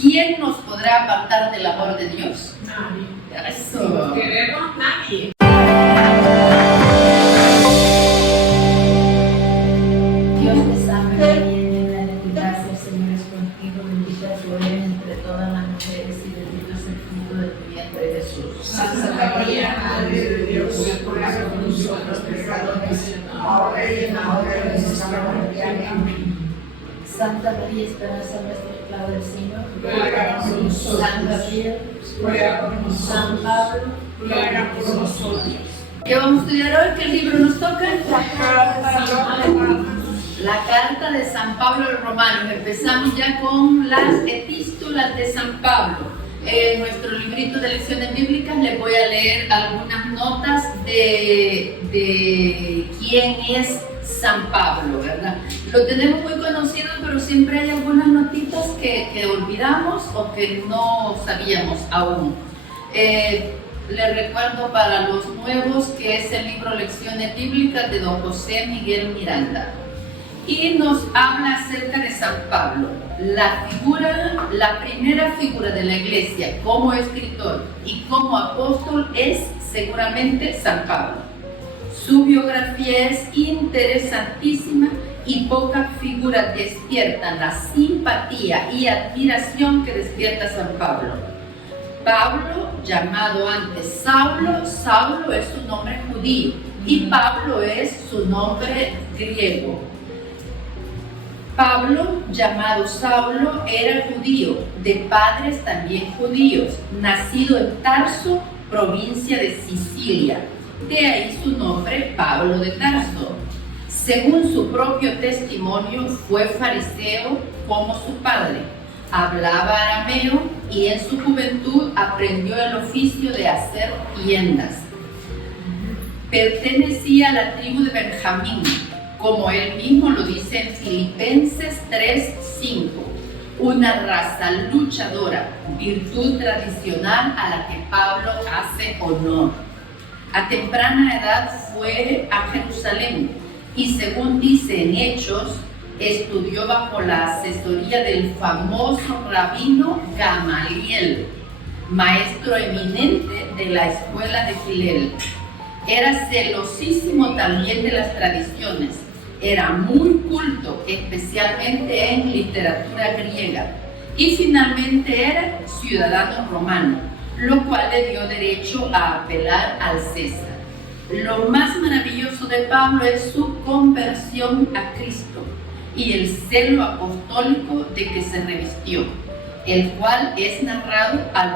¿quién nos podrá apartar del amor de Dios? Nadie. Eso. Si lo queremos, nadie. Dios te salve María, llena de gracia, el Señor es contigo, bendita tú eres entre todas las mujeres y bendito es el fruto de tu vientre Jesús. Santa María, Madre de Dios, ruega por nosotros pecadores, ahora y en la hora de nuestra muerte. Amén. Santa María, esperanza nuestra, esclava del Señor, Ruega por nosotros. San Gabriel, Ruega por nosotros. San Pablo, Ruega por nosotros. ¿Qué vamos a estudiar hoy? ¿Qué libro nos toca? La carta de San Pablo a los Romanos. Empezamos ya con las epístolas de San Pablo. En nuestro librito de lecciones bíblicas les voy a leer algunas notas de quién es San Pablo, ¿verdad? Lo tenemos muy conocido, pero siempre hay algunas notitas que olvidamos o que no sabíamos aún. Les recuerdo para los nuevos que es el libro Lecciones Bíblicas de don José Miguel Miranda. Y nos habla acerca de San Pablo, la primera figura de la iglesia como escritor y como apóstol es seguramente San Pablo. Su biografía es interesantísima y pocas figuras despiertan la simpatía y admiración que despierta San Pablo. Pablo, llamado antes Saulo, Saulo es su nombre judío y Pablo es su nombre griego. Pablo, llamado Saulo, era judío, de padres también judíos, nacido en Tarso, provincia de Sicilia. De ahí su nombre, Pablo de Tarso. Según su propio testimonio, fue fariseo como su padre. Hablaba arameo y en su juventud aprendió el oficio de hacer tiendas. Pertenecía a la tribu de Benjamín, como él mismo lo dice en Filipenses 3:5, una raza luchadora, virtud tradicional a la que Pablo hace honor. A temprana edad fue a Jerusalén y, según dice en Hechos, estudió bajo la asesoría del famoso rabino Gamaliel, maestro eminente de la escuela de Hillel. Era celosísimo también de las tradiciones. Era muy culto, especialmente en literatura griega, y finalmente era ciudadano romano, lo cual le dio derecho a apelar al César. Lo más maravilloso de Pablo es su conversión a Cristo y el celo apostólico de que se revistió, el cual es narrado a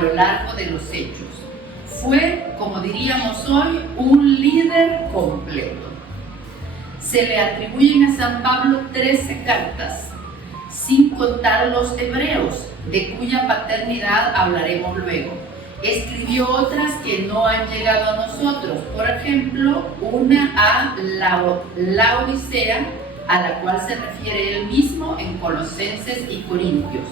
lo largo de los hechos. Fue, como diríamos hoy, un líder completo. Se le atribuyen a San Pablo 13 cartas, sin contar los hebreos, de cuya paternidad hablaremos luego. Escribió otras que no han llegado a nosotros, por ejemplo, una a la Odisea, a la cual se refiere él mismo en Colosenses y Corintios.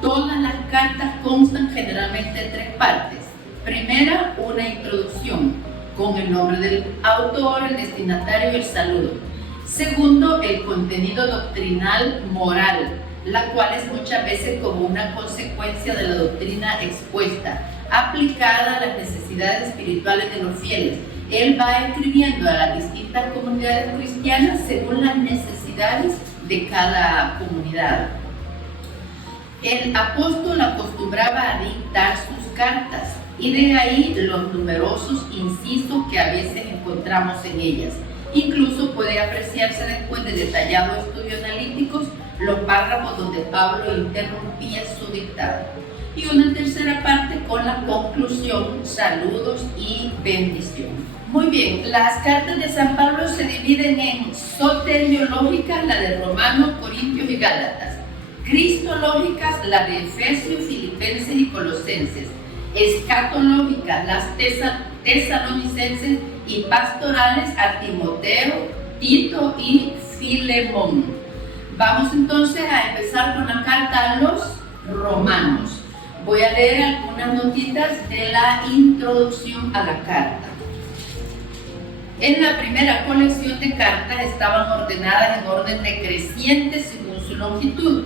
Todas las cartas constan generalmente en 3 partes. Primera, una introducción, con el nombre del autor, el destinatario y el saludo. Segundo, el contenido doctrinal moral, la cual es muchas veces como una consecuencia de la doctrina expuesta, aplicada a las necesidades espirituales de los fieles. Él va escribiendo a las distintas comunidades cristianas según las necesidades de cada comunidad. El apóstol acostumbraba a dictar sus cartas, y de ahí los numerosos incisos que a veces encontramos en ellas. Incluso puede apreciarse después de detallados estudios analíticos los párrafos donde Pablo interrumpía su dictado. Y una tercera parte con la conclusión, saludos y bendición. Muy bien, las cartas de San Pablo se dividen en soteriológicas, la de Romanos, Corintios y Gálatas; cristológicas, la de Efesios, Filipenses y Colosenses; escatológicas, las tesalonicenses; y pastorales a Timoteo, Tito y Filemón. Vamos entonces a empezar con la carta a los Romanos. Voy a leer algunas notitas de la introducción a la carta. En la primera colección de cartas estaban ordenadas en orden decreciente según su longitud.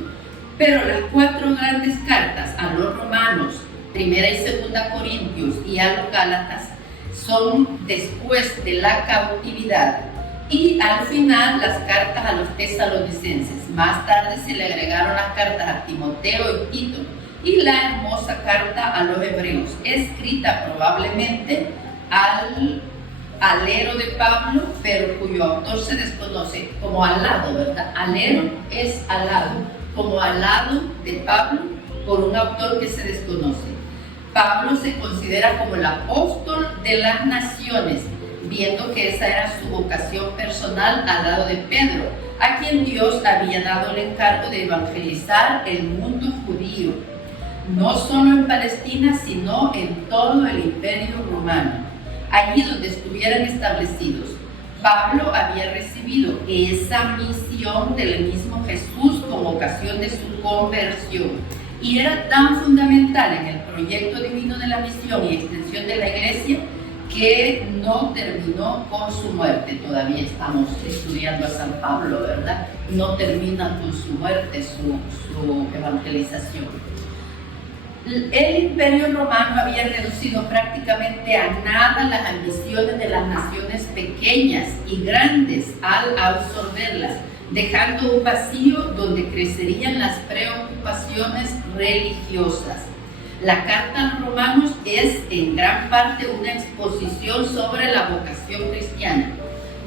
Pero las 4 grandes cartas a los romanos, 1 y 2 Corintios y a los Gálatas, son después de la cautividad, y al final las cartas a los tesalonicenses. Más tarde se le agregaron las cartas a Timoteo y Tito y la hermosa carta a los hebreos, escrita probablemente al alero de Pablo, pero cuyo autor se desconoce, como alado, ¿verdad? Alero es alado, como alado de Pablo por un autor que se desconoce. Pablo se considera como el apóstol de las naciones, viendo que esa era su vocación personal al lado de Pedro, a quien Dios había dado el encargo de evangelizar el mundo judío, no solo en Palestina, sino en todo el Imperio Romano, allí donde estuvieran establecidos. Pablo había recibido esa misión del mismo Jesús como ocasión de su conversión, y era tan fundamental en el proyecto divino de la misión y extensión de la iglesia que no terminó con su muerte. Todavía estamos estudiando a San Pablo, ¿verdad? No termina con su muerte, su evangelización. El Imperio Romano había reducido prácticamente a nada las ambiciones de las naciones pequeñas y grandes al absorberlas, dejando un vacío donde crecerían las preocupaciones religiosas. La carta a los romanos es en gran parte una exposición sobre la vocación cristiana.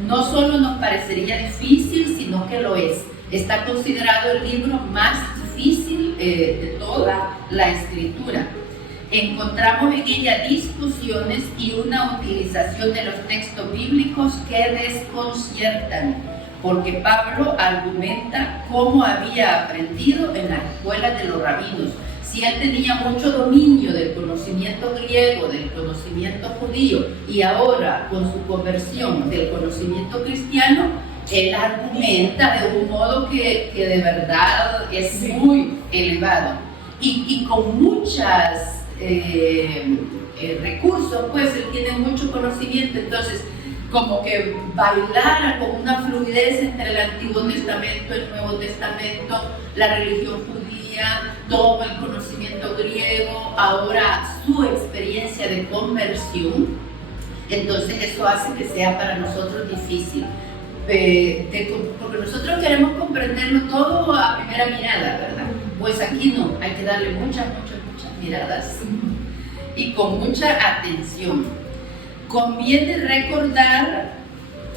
No solo nos parecería difícil, sino que lo es. Está considerado el libro más difícil de toda la escritura. Encontramos en ella discusiones y una utilización de los textos bíblicos que desconciertan, porque Pablo argumenta cómo había aprendido en las escuelas de los rabinos. Si él tenía mucho dominio del conocimiento griego, del conocimiento judío, y ahora con su conversión del conocimiento cristiano, él argumenta de un modo que de verdad es muy elevado y con muchas recursos, pues él tiene mucho conocimiento. Entonces, como que bailara con una fluidez entre el Antiguo Testamento, el Nuevo Testamento, la religión judía, todo el conocimiento griego, ahora su experiencia de conversión. Entonces eso hace que sea para nosotros difícil, porque nosotros queremos comprenderlo todo a primera mirada, ¿verdad? Pues aquí no, hay que darle muchas miradas y con mucha atención. Conviene recordar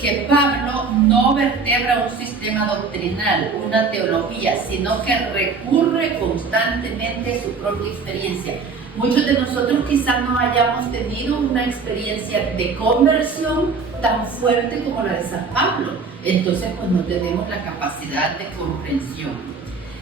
que Pablo no vertebra un sistema doctrinal, una teología, sino que recurre constantemente a su propia experiencia. Muchos de nosotros quizás no hayamos tenido una experiencia de conversión tan fuerte como la de San Pablo, entonces pues no tenemos la capacidad de comprensión.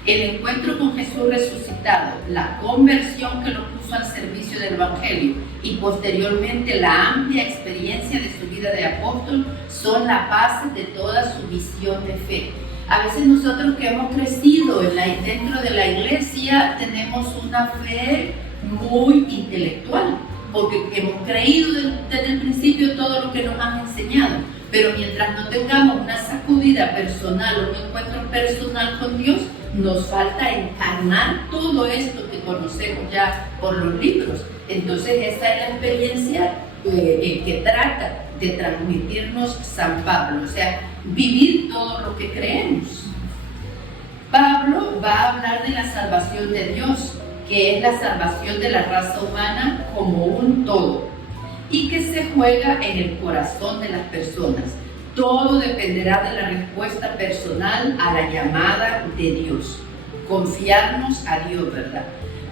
El encuentro con Jesús resucitado, la conversión que lo puso al servicio del Evangelio y posteriormente la amplia experiencia de su vida de apóstol son la base de toda su visión de fe. A veces nosotros que hemos crecido dentro de la iglesia tenemos una fe muy intelectual, porque hemos creído desde el principio todo lo que nos han enseñado, pero mientras no tengamos una sacudida personal o un encuentro personal con Dios, nos falta encarnar todo esto que conocemos ya por los libros. Entonces esta es la experiencia que trata de transmitirnos San Pablo, o sea, vivir todo lo que creemos. Pablo va a hablar de la salvación de Dios, que es la salvación de la raza humana como un todo y que se juega en el corazón de las personas. Todo dependerá de la respuesta personal a la llamada de Dios. Confiarnos a Dios, ¿verdad?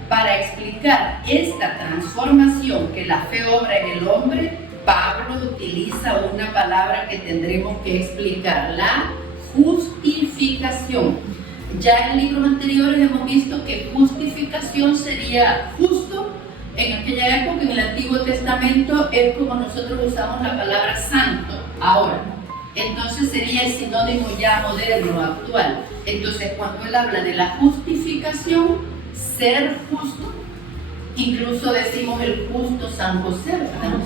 Para explicar esta transformación que la fe obra en el hombre, Pablo utiliza una palabra que tendremos que explicar: la justificación. Ya en libros anteriores hemos visto que justificación sería justo. En aquella época, en el Antiguo Testamento, es como nosotros usamos la palabra santo ahora. Entonces sería el sinónimo ya moderno, actual. Entonces cuando él habla de la justificación, ser justo, incluso decimos el justo San José, ¿verdad?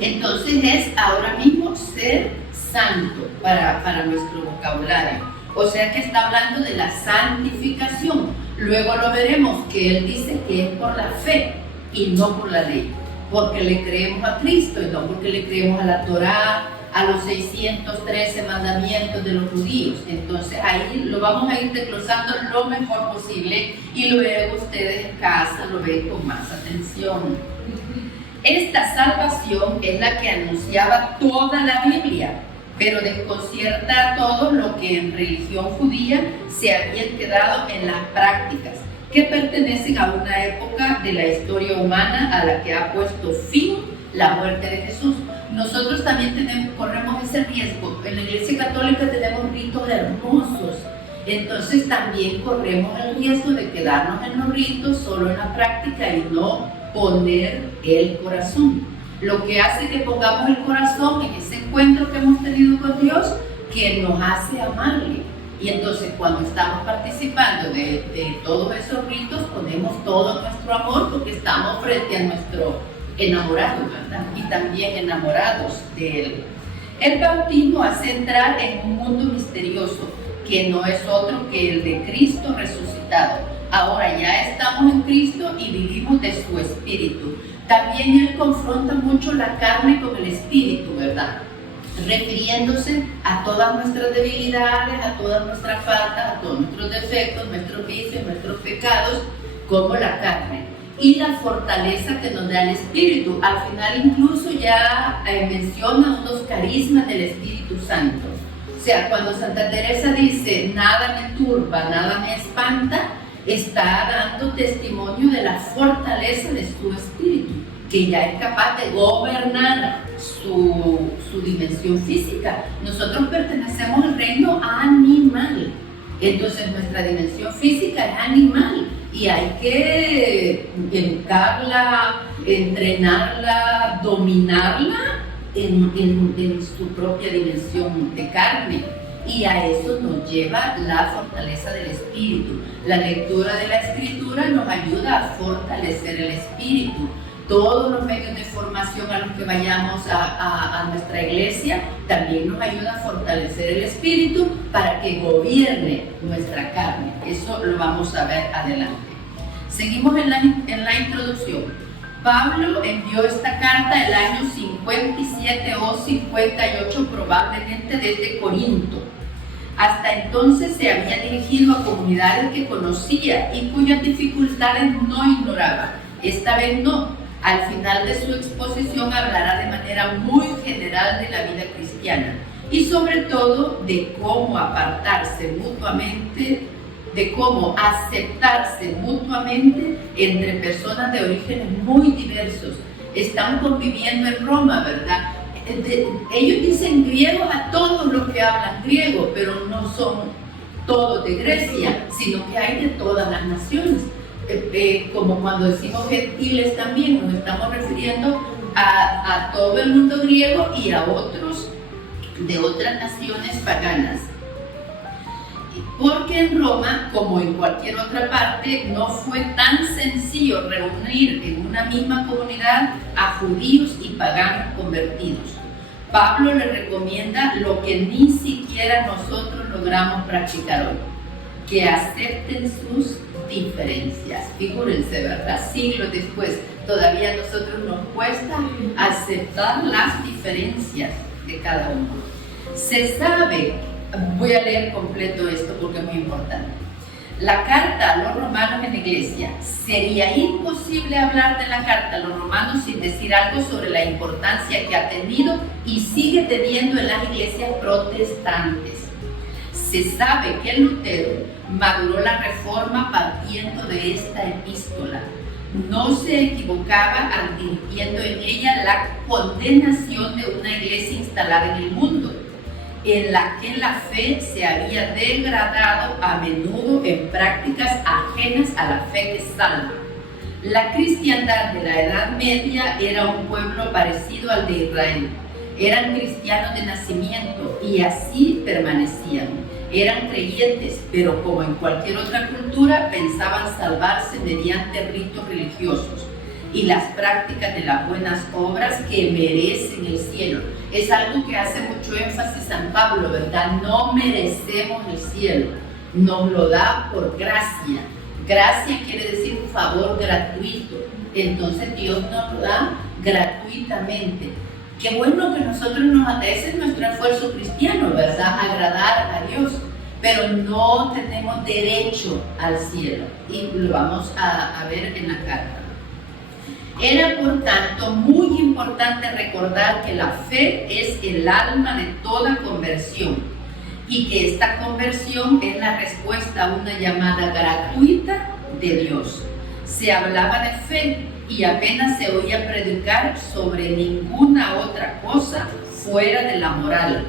Entonces es ahora mismo ser santo para nuestro vocabulario. O sea que está hablando de la santificación. Luego lo veremos que él dice que es por la fe y no por la ley, porque le creemos a Cristo y no porque le creemos a la Torá, a los 613 mandamientos de los judíos. Entonces ahí lo vamos a ir desglosando lo mejor posible y luego ustedes en casa lo ven con más atención. Esta salvación es la que anunciaba toda la Biblia, pero desconcierta a todos los que en religión judía se habían quedado en las prácticas que pertenecen a una época de la historia humana a la que ha puesto fin la muerte de Jesús. Nosotros también corremos ese riesgo. En la Iglesia Católica tenemos ritos hermosos, entonces también corremos el riesgo de quedarnos en los ritos, solo en la práctica y no poner el corazón. Lo que hace que pongamos el corazón en ese encuentro que hemos tenido con Dios, que nos hace amarle. Y entonces cuando estamos participando de todos esos ritos, ponemos todo nuestro amor porque estamos frente a nuestro enamorado, ¿verdad? Y también enamorados de Él. El bautismo hace entrar en un mundo misterioso que no es otro que el de Cristo resucitado. Ahora ya estamos en Cristo y vivimos de su Espíritu. También Él confronta mucho la carne con el Espíritu, ¿verdad? Refiriéndose a todas nuestras debilidades, a todas nuestras faltas, a todos nuestros defectos, nuestros vicios, nuestros pecados, como la carne. Y la fortaleza que nos da el Espíritu. Al final incluso ya menciona unos carismas del Espíritu Santo. O sea, cuando Santa Teresa dice, nada me turba, nada me espanta, está dando testimonio de la fortaleza de su espíritu, que ya es capaz de gobernar su dimensión física. Nosotros pertenecemos al reino animal, entonces nuestra dimensión física es animal y hay que educarla, entrenarla, dominarla en su propia dimensión de carne. Y a eso nos lleva la fortaleza del espíritu. La lectura de la escritura nos ayuda a fortalecer el espíritu. Todos los medios de formación a los que vayamos a nuestra iglesia también nos ayuda a fortalecer el espíritu para que gobierne nuestra carne. Eso lo vamos a ver adelante. Seguimos en la introducción. Pablo envió esta carta el año 57 o 58, probablemente desde Corinto. Hasta entonces se había dirigido a comunidades que conocía y cuyas dificultades no ignoraba. Esta vez no. Al final de su exposición hablará de manera muy general de la vida cristiana y sobre todo de cómo apartarse mutuamente, de cómo aceptarse mutuamente entre personas de orígenes muy diversos. Están conviviendo en Roma, ¿verdad? Ellos dicen griegos a todos los que hablan griego, pero no son todos de Grecia, sino que hay de todas las naciones. Como cuando decimos gentiles también, nos estamos refiriendo a todo el mundo griego y a otros de otras naciones paganas. Porque en Roma, como en cualquier otra parte, no fue tan sencillo reunir en una misma comunidad a judíos y paganos convertidos. Pablo le recomienda lo que ni siquiera nosotros logramos practicar hoy, que acepten sus diferencias. Figúrense, ¿verdad? Siglos después, todavía a nosotros nos cuesta aceptar las diferencias de cada uno. Se sabe, voy a leer completo esto porque es muy importante. La carta a los romanos en la iglesia, sería imposible hablar de la carta a los romanos sin decir algo sobre la importancia que ha tenido y sigue teniendo en las iglesias protestantes. Se sabe que Lutero maduró la reforma partiendo de esta epístola. No se equivocaba advirtiendo en ella la condenación de una iglesia instalada en el mundo, en la que la fe se había degradado a menudo en prácticas ajenas a la fe que salva. La cristiandad de la Edad Media era un pueblo parecido al de Israel. Eran cristianos de nacimiento y así permanecían. Eran creyentes, pero como en cualquier otra cultura, pensaban salvarse mediante ritos religiosos y las prácticas de las buenas obras que merecen el cielo. Es algo que hace mucho énfasis San Pablo, ¿verdad? No merecemos el cielo, nos lo da por gracia. Gracia quiere decir favor gratuito. Entonces Dios nos lo da gratuitamente. Qué bueno que nosotros ese es nuestro esfuerzo cristiano, ¿verdad? Agradar a Dios. Pero no tenemos derecho al cielo. Y lo vamos a ver en la carta. Era por tanto muy importante recordar que la fe es el alma de toda conversión y que esta conversión es la respuesta a una llamada gratuita de Dios. Se hablaba de fe y apenas se oía predicar sobre ninguna otra cosa fuera de la moral,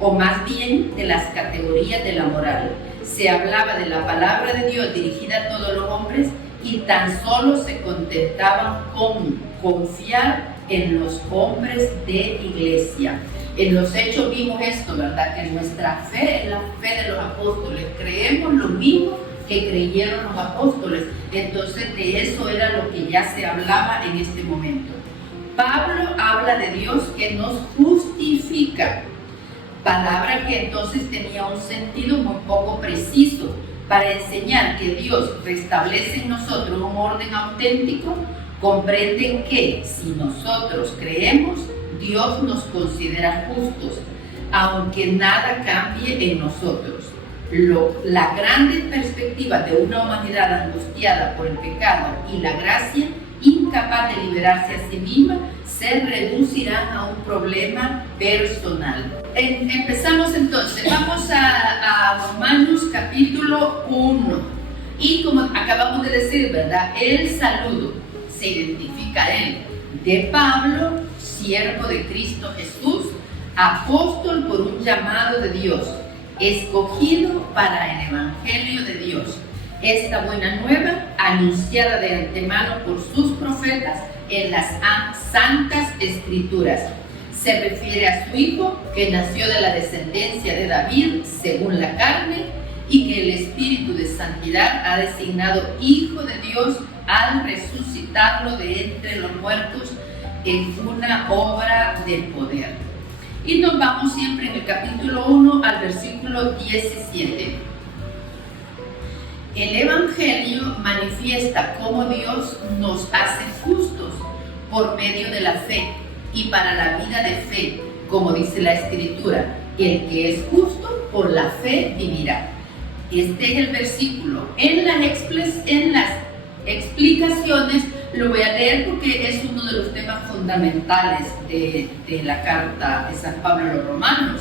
o más bien de las categorías de la moral. Se hablaba de la palabra de Dios dirigida a todos los hombres y tan solo se contentaban con confiar en los hombres de iglesia. En los Hechos vimos esto, ¿verdad? Que nuestra fe es la fe de los apóstoles. Creemos lo mismo que creyeron los apóstoles. Entonces de eso era lo que ya se hablaba en este momento. Pablo habla de Dios que nos justifica, palabra que entonces tenía un sentido muy poco preciso, para enseñar que Dios restablece en nosotros un orden auténtico. Comprenden que si nosotros creemos, Dios nos considera justos, aunque nada cambie en nosotros. La grande perspectiva de una humanidad angustiada por el pecado y la gracia, incapaz de liberarse a sí misma, se reducirán a un problema personal. Empezamos entonces, vamos a Romanos capítulo 1. Y como acabamos de decir, ¿verdad? El saludo se identifica él de Pablo, siervo de Cristo Jesús, apóstol por un llamado de Dios, escogido para el evangelio de Dios. Esta buena nueva, anunciada de antemano por sus profetas en las santas escrituras, se refiere a su hijo que nació de la descendencia de David según la carne y que el Espíritu de Santidad ha designado Hijo de Dios al resucitarlo de entre los muertos en una obra de poder. Y nos vamos siempre en el capítulo 1 al versículo 17. El Evangelio manifiesta cómo Dios nos hace justos por medio de la fe y para la vida de fe, como dice la Escritura, el que es justo por la fe vivirá. Este es el versículo. En las explicaciones lo voy a leer porque es uno de los temas fundamentales de la carta de San Pablo a los Romanos.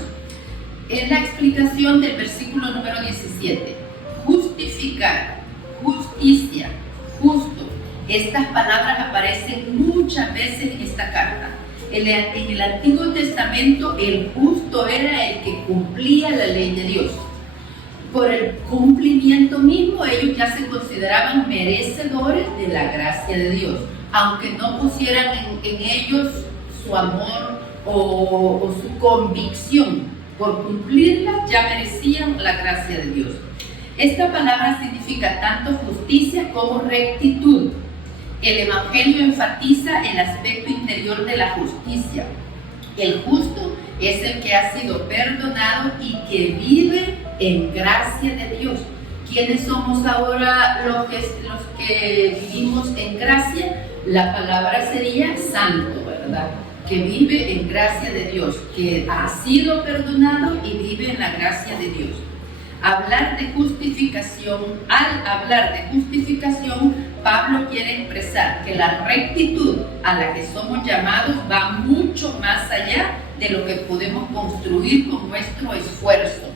En la explicación del versículo número 17, justificar, justicia, justo. Estas palabras aparecen muchas veces en esta carta. En el Antiguo Testamento el justo era el que cumplía la ley de Dios. Por el cumplimiento mismo ellos ya se consideraban merecedores de la gracia de Dios, aunque no pusieran en ellos su amor o su convicción. Por cumplirla ya merecían la gracia de Dios. Esta palabra significa tanto justicia como rectitud. El Evangelio enfatiza el aspecto interior de la justicia. El justo es el que ha sido perdonado y que vive en gracia de Dios. ¿Quiénes somos ahora los que vivimos en gracia? La palabra sería santo, ¿verdad? Que vive en gracia de Dios, que ha sido perdonado y vive en la gracia de Dios. Al hablar de justificación, Pablo quiere expresar que la rectitud a la que somos llamados va mucho más allá de lo que podemos construir con nuestro esfuerzo.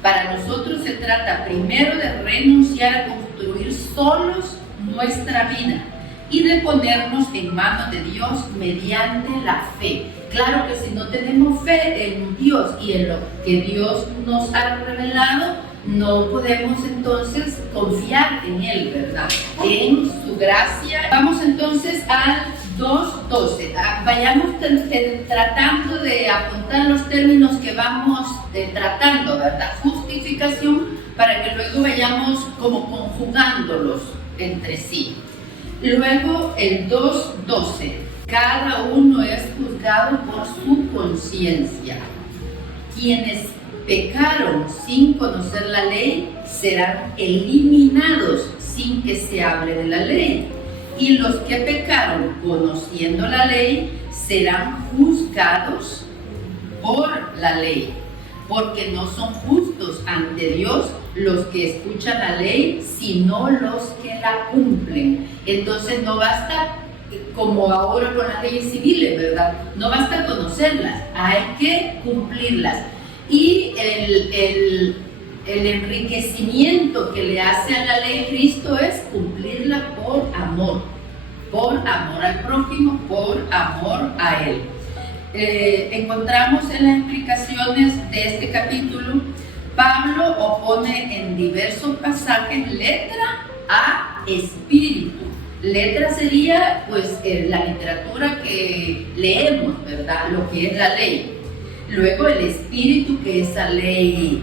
Para nosotros se trata primero de renunciar a construir solos nuestra vida y de ponernos en manos de Dios mediante la fe. Claro que si no tenemos fe en Dios y en lo que Dios nos ha revelado, no podemos entonces confiar en Él, ¿verdad? En su gracia. Vamos entonces al 2.12. Vayamos tratando de apuntar los términos que vamos tratando, ¿verdad? Justificación, para que luego vayamos como conjugándolos entre sí. Luego el 2.12. Cada uno es juzgado por su conciencia. Quienes pecaron sin conocer la ley serán eliminados sin que se hable de la ley. Y los que pecaron conociendo la ley serán juzgados por la ley, porque no son justos ante Dios los que escuchan la ley, sino los que la cumplen. Entonces no basta, como ahora con las leyes civiles, ¿verdad? No basta conocerlas, hay que cumplirlas. Y el enriquecimiento que le hace a la ley Cristo es cumplirla por amor al prójimo, por amor a Él. Encontramos en las explicaciones de este capítulo, Pablo opone en diversos pasajes letra a espíritu. Letra sería pues la literatura que leemos, ¿verdad? Lo que es la ley. Luego el espíritu que esa ley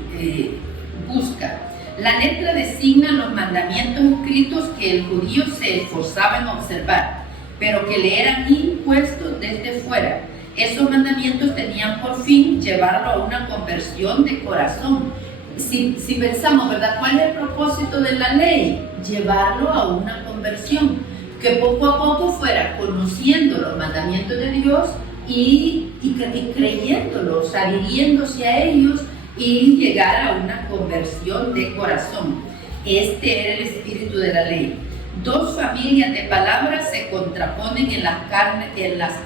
busca. La letra designa los mandamientos escritos que el judío se esforzaba en observar, pero que le eran impuestos desde fuera. Esos mandamientos tenían por fin llevarlo a una conversión de corazón. Si pensamos, ¿verdad? ¿Cuál es el propósito de la ley? Llevarlo a una conversión, que poco a poco fuera conociendo los mandamientos de Dios y creyéndolos, adhiriéndose a ellos y llegar a una conversión de corazón. Este era el espíritu de la ley. Dos familias de palabras se contraponen en las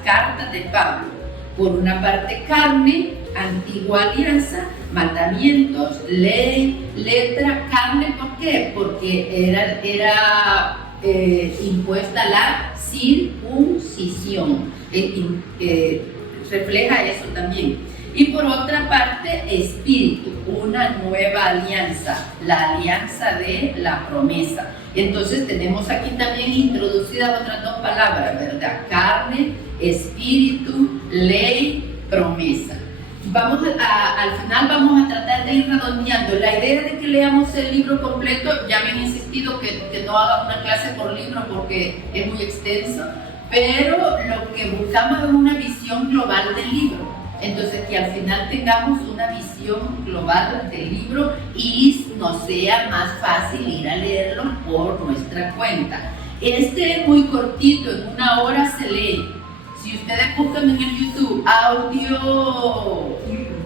cartas de Pablo. Por una parte, carne, antigua alianza, mandamientos, ley, letra. Carne, ¿por qué? Porque era impuesta la circuncisión. Refleja eso también. Y por otra parte, espíritu, una nueva alianza, la alianza de la promesa. Entonces tenemos aquí también introducidas otras dos palabras, ¿verdad? Carne, espíritu, ley, promesa. Al final vamos a tratar de ir redondeando. La idea de que leamos el libro completo, ya me han insistido que no haga una clase por libro porque es muy extenso, pero lo que buscamos es una visión global del libro. Entonces, que al final tengamos una visión global del libro y nos sea más fácil ir a leerlo por nuestra cuenta. Este es muy cortito, en 1 hora se lee. Si ustedes buscan en el YouTube audio,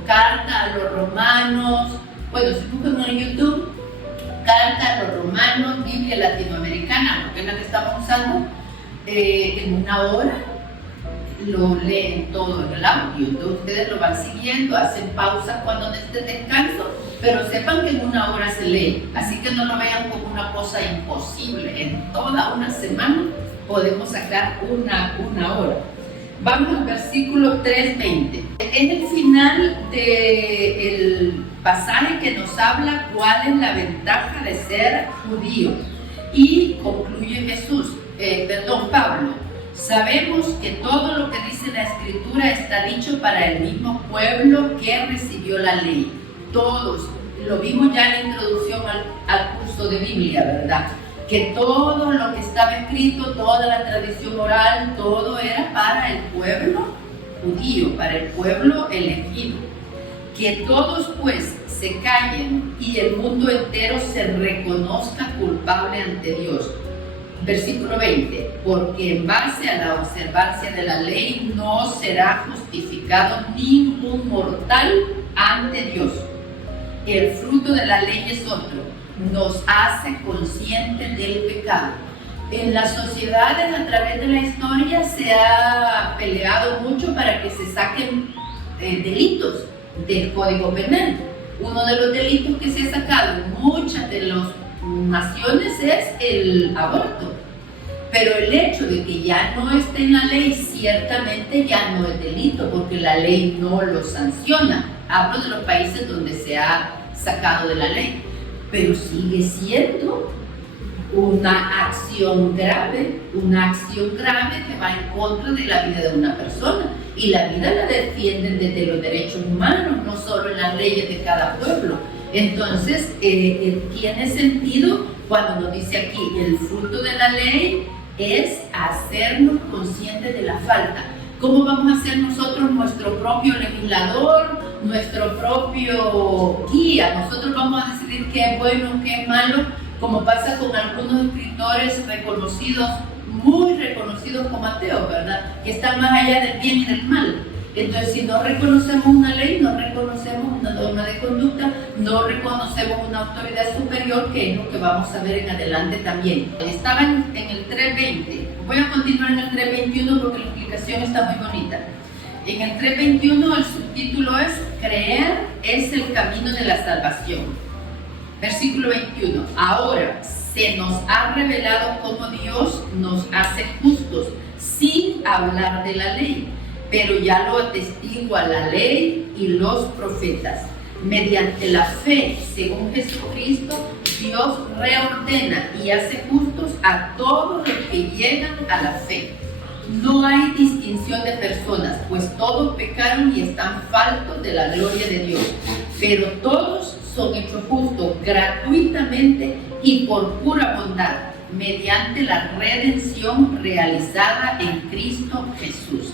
carta a los romanos, bueno, si buscan en el YouTube, carta a los romanos, Biblia latinoamericana, porque es la que estamos usando, en 1 hora, lo leen todo en el audio. Entonces ustedes lo van siguiendo, hacen pausas cuando necesiten descanso, pero sepan que en 1 hora se lee, así que no lo vean como una cosa imposible. En toda una semana podemos sacar una hora. Vamos al versículo 3:20. Es el final del pasaje que nos habla cuál es la ventaja de ser judío. Y concluye Pablo. Sabemos que todo lo que dice la Escritura está dicho para el mismo pueblo que recibió la ley. Todos, lo vimos ya en la introducción al curso de Biblia, ¿verdad? Que todo lo que estaba escrito, toda la tradición oral, todo era para el pueblo judío, para el pueblo elegido. Que todos pues se callen y el mundo entero se reconozca culpable ante Dios. Versículo 20, porque en base a la observancia de la ley no será justificado ningún mortal ante Dios. El fruto de la ley es otro, nos hace conscientes del pecado. En las sociedades a través de la historia se ha peleado mucho para que se saquen delitos del Código Penal. Uno de los delitos que se ha sacado en muchas de las naciones es el aborto, pero el hecho de que ya no esté en la ley ciertamente ya no es delito porque la ley no lo sanciona. Hablo de los países donde se ha sacado de la ley, pero sigue siendo una acción grave que va en contra de la vida de una persona, y la vida la defienden desde los derechos humanos, no solo en las leyes de cada pueblo. Entonces, tiene sentido cuando nos dice aquí, el fruto de la ley es hacernos conscientes de la falta. ¿Cómo vamos a ser nosotros nuestro propio legislador, nuestro propio guía? Nosotros vamos a decidir qué es bueno, qué es malo, como pasa con algunos escritores reconocidos, muy reconocidos como ateos, ¿verdad? Que están más allá del bien y del mal. Entonces, si no reconocemos una ley, no reconocemos una norma de conducta, no reconocemos una autoridad superior, que es lo que vamos a ver en adelante también. Estaba en el 3.20, voy a continuar en el 3.21 porque la explicación está muy bonita. En el 3.21 el subtítulo es "Creer es el camino de la salvación". Versículo 21. Ahora se nos ha revelado cómo Dios nos hace justos sin hablar de la ley, pero ya lo atestigua la ley y los profetas. Mediante la fe, según Jesucristo, Dios reordena y hace justos a todos los que llegan a la fe. No hay distinción de personas, pues todos pecaron y están faltos de la gloria de Dios, pero todos son hechos justos gratuitamente y por pura bondad, mediante la redención realizada en Cristo Jesús.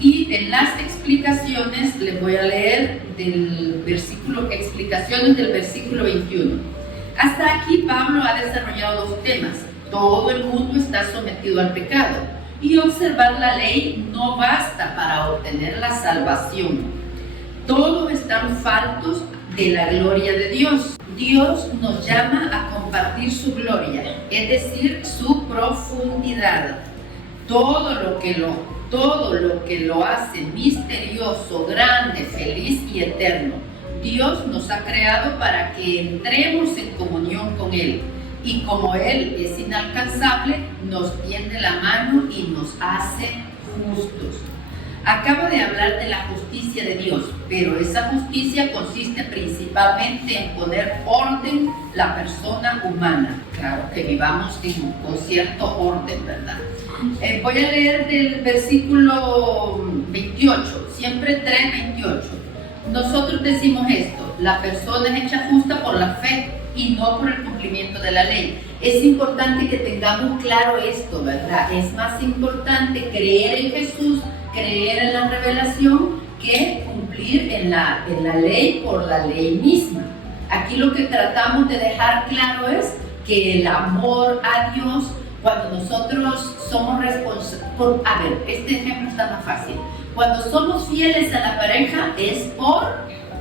Y en las explicaciones les voy a leer explicaciones del versículo 21. Hasta aquí Pablo ha desarrollado dos temas. Todo el mundo está sometido al pecado y observar la ley no basta para obtener la salvación. Todos están faltos de la gloria de Dios. Dios nos llama a compartir su gloria, es decir, su profundidad. Todo lo que lo hace misterioso, grande, feliz y eterno. Dios nos ha creado para que entremos en comunión con Él. Y como Él es inalcanzable, nos tiende la mano y nos hace justos. Acabo de hablar de la justicia de Dios, pero esa justicia consiste principalmente en poner orden la persona humana. Claro, que vivamos con cierto orden, ¿verdad? Voy a leer del versículo 28, siempre 3:28. Nosotros decimos esto: la persona es hecha justa por la fe y no por el cumplimiento de la ley. Es importante que tengamos claro esto, ¿verdad? Es más importante creer en Jesús, creer en la revelación, que cumplir en la ley por la ley misma. Aquí lo que tratamos de dejar claro es que el amor a Dios, cuando nosotros somos responsables, a ver, este ejemplo está más fácil. Cuando somos fieles a la pareja es por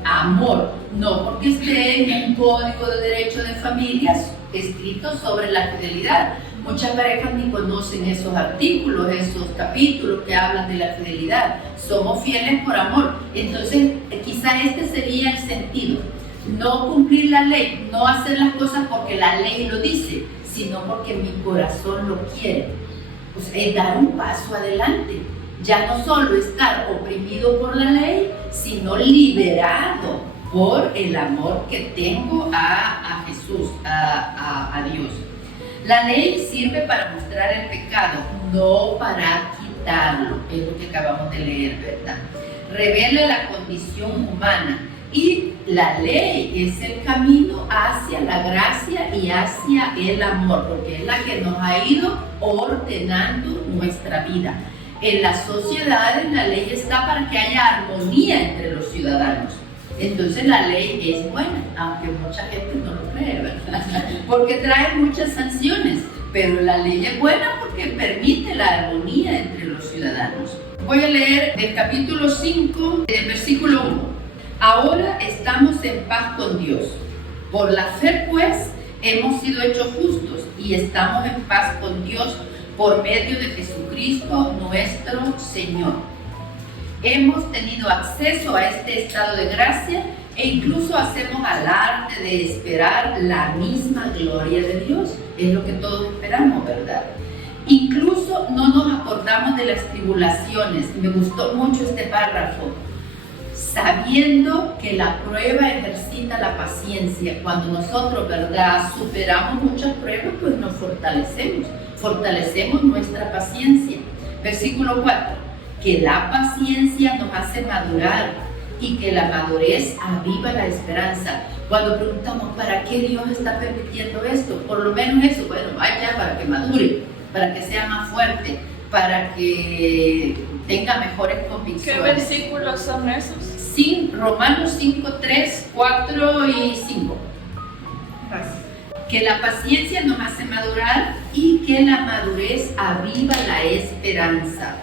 amor, no porque esté en un código de derecho de familias escrito sobre la fidelidad. Muchas parejas ni conocen esos artículos, esos capítulos que hablan de la fidelidad. Somos fieles por amor. Entonces, quizá este sería el sentido. No cumplir la ley, no hacer las cosas porque la ley lo dice, sino porque mi corazón lo quiere. Pues es dar un paso adelante. Ya no solo estar oprimido por la ley, sino liberado por el amor que tengo a Jesús, a Dios. La ley sirve para mostrar el pecado, no para quitarlo, es lo que acabamos de leer, ¿verdad? Revela la condición humana y la ley es el camino hacia la gracia y hacia el amor, porque es la que nos ha ido ordenando nuestra vida. En las sociedades la ley está para que haya armonía entre los ciudadanos. Entonces la ley es buena, aunque mucha gente no lo cree, ¿verdad? Porque trae muchas sanciones, pero la ley es buena porque permite la armonía entre los ciudadanos. Voy a leer del capítulo 5, del versículo 1. Ahora estamos en paz con Dios. Por la fe, pues, hemos sido hechos justos y estamos en paz con Dios por medio de Jesucristo nuestro Señor. Hemos tenido acceso a este estado de gracia e incluso hacemos alarde de esperar la misma gloria de Dios. Es lo que todos esperamos, ¿verdad? Incluso no nos acordamos de las tribulaciones. Me gustó mucho este párrafo. Sabiendo que la prueba ejercita la paciencia. Cuando nosotros, ¿verdad?, superamos muchas pruebas, pues nos fortalecemos nuestra paciencia. Versículo 4. Que la paciencia nos hace madurar y que la madurez aviva la esperanza. Cuando preguntamos ¿para qué Dios está permitiendo esto? Por lo menos eso, bueno, vaya, para que madure, para que sea más fuerte, para que tenga mejores convicciones. ¿Qué versículos son esos? Sí, Romanos 5, 3, 4 y 5. Gracias. que la paciencia nos hace madurar y que la madurez aviva la esperanza,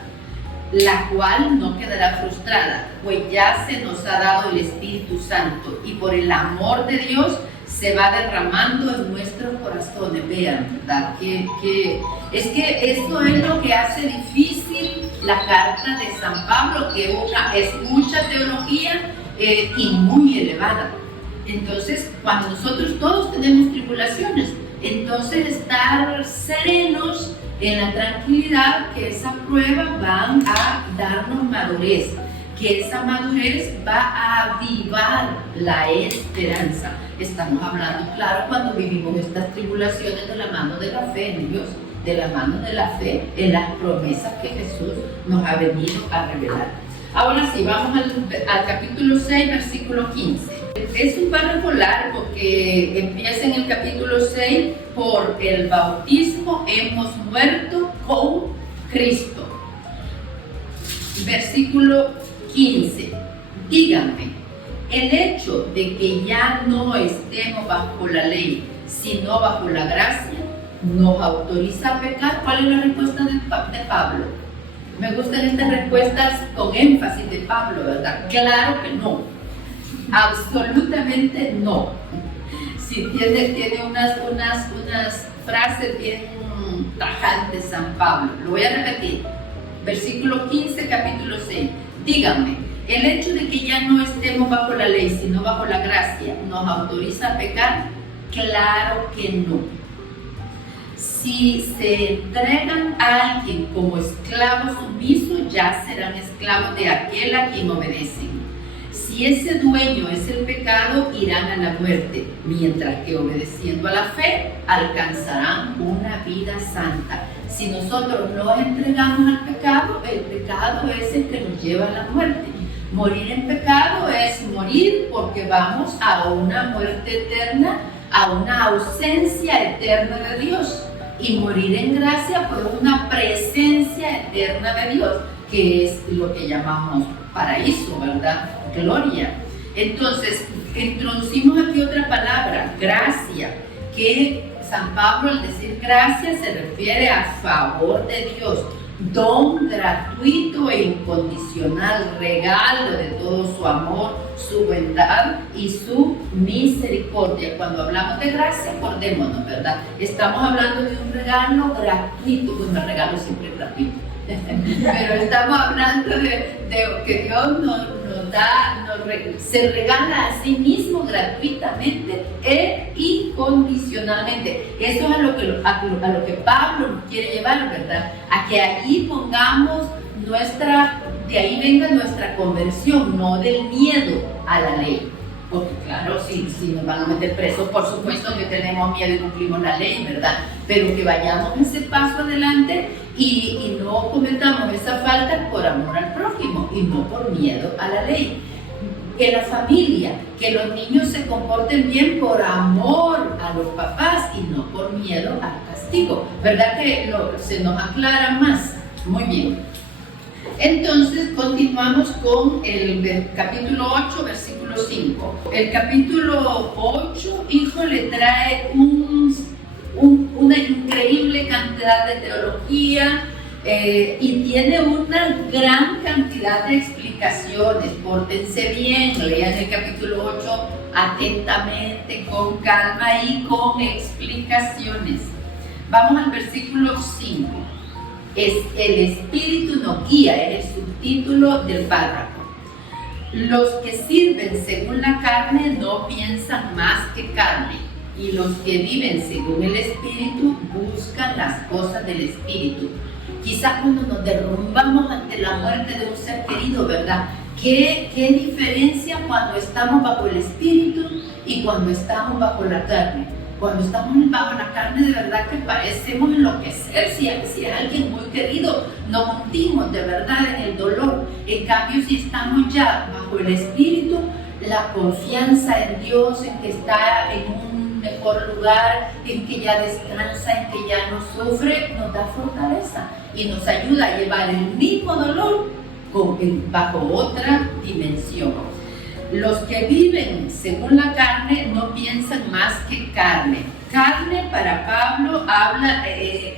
la cual no quedará frustrada, pues ya se nos ha dado el Espíritu Santo y por el amor de Dios se va derramando en nuestros corazones. Vean, ¿verdad? Es que esto es lo que hace difícil la carta de San Pablo, que es mucha teología y muy elevada. Entonces, cuando nosotros todos tenemos tribulaciones, entonces estar serenos en la tranquilidad que esa prueba van a darnos madurez, que esa madurez va a avivar la esperanza. Estamos hablando, claro, cuando vivimos estas tribulaciones de la mano de la fe en Dios, de la mano de la fe en las promesas que Jesús nos ha venido a revelar. Ahora sí, vamos al capítulo 6, versículo 15. Es un párrafo largo que empieza en el capítulo 6 por el bautismo hemos muerto con Cristo. Versículo 15. Díganme, el hecho de que ya no estemos bajo la ley, sino bajo la gracia, ¿nos autoriza a pecar? ¿Cuál es la respuesta de Pablo? Me gustan estas respuestas con énfasis de Pablo, ¿verdad? Claro que no. Absolutamente no. Sí, tiene unas frases bien tajantes San Pablo. Lo voy a repetir. Versículo 15, capítulo 6. Díganme, el hecho de que ya no estemos bajo la ley, sino bajo la gracia, ¿nos autoriza a pecar? Claro que no. Si se entregan a alguien como esclavo sumiso, ya serán esclavos de aquel a quien obedecen. Si ese dueño es el pecado, irán a la muerte, mientras que obedeciendo a la fe, alcanzarán una vida santa. Si nosotros nos entregamos al pecado, el pecado es el que nos lleva a la muerte. Morir en pecado es morir porque vamos a una muerte eterna, a una ausencia eterna de Dios. Y morir en gracia por una presencia eterna de Dios, que es lo que llamamos paraíso, ¿verdad? Gloria. Entonces, introducimos aquí otra palabra, gracia, que San Pablo al decir gracia se refiere a favor de Dios, don gratuito e incondicional, regalo de todo su amor, su bondad y su misericordia. Cuando hablamos de gracia, acordémonos, ¿verdad? Estamos hablando de un regalo gratuito, pues el regalo siempre es gratuito, pero estamos hablando de que Dios nos da, se regala a sí mismo gratuitamente e incondicionalmente. Eso es a lo que Pablo nos quiere llevar, ¿verdad? A que allí pongamos de ahí venga nuestra conversión, no del miedo a la ley. Porque claro, si nos van a meter presos, por supuesto que tenemos miedo y cumplimos la ley, ¿verdad? Pero que vayamos ese paso adelante y no cometamos esa falta por amor al prójimo y no por miedo a la ley. Que la familia, que los niños se comporten bien por amor a los papás y no por miedo al castigo. ¿Verdad que se nos aclara más? Muy bien. Entonces continuamos con el capítulo 8, versículo 5. El capítulo 8, le trae una increíble cantidad de teología y tiene una gran cantidad de explicaciones. Pórtense bien, lean el capítulo 8 atentamente, con calma y con explicaciones. Vamos al versículo 5. Es el Espíritu nos guía, es el subtítulo del párrafo. Los que sirven según la carne no piensan más que carne, y los que viven según el Espíritu buscan las cosas del Espíritu. Quizás cuando nos derrumbamos ante la muerte de un ser querido, ¿verdad? ¿Qué diferencia cuando estamos bajo el Espíritu y cuando estamos bajo la carne? Cuando estamos bajo la carne, de verdad que parecemos enloquecer. Si es alguien muy querido, nos hundimos de verdad en el dolor. En cambio, si estamos ya bajo el Espíritu, la confianza en Dios, en que está en un mejor lugar, en que ya descansa, en que ya no sufre, nos da fortaleza y nos ayuda a llevar el mismo dolor bajo otra dimensión. Los que viven según la carne no piensan más que carne. Carne para Pablo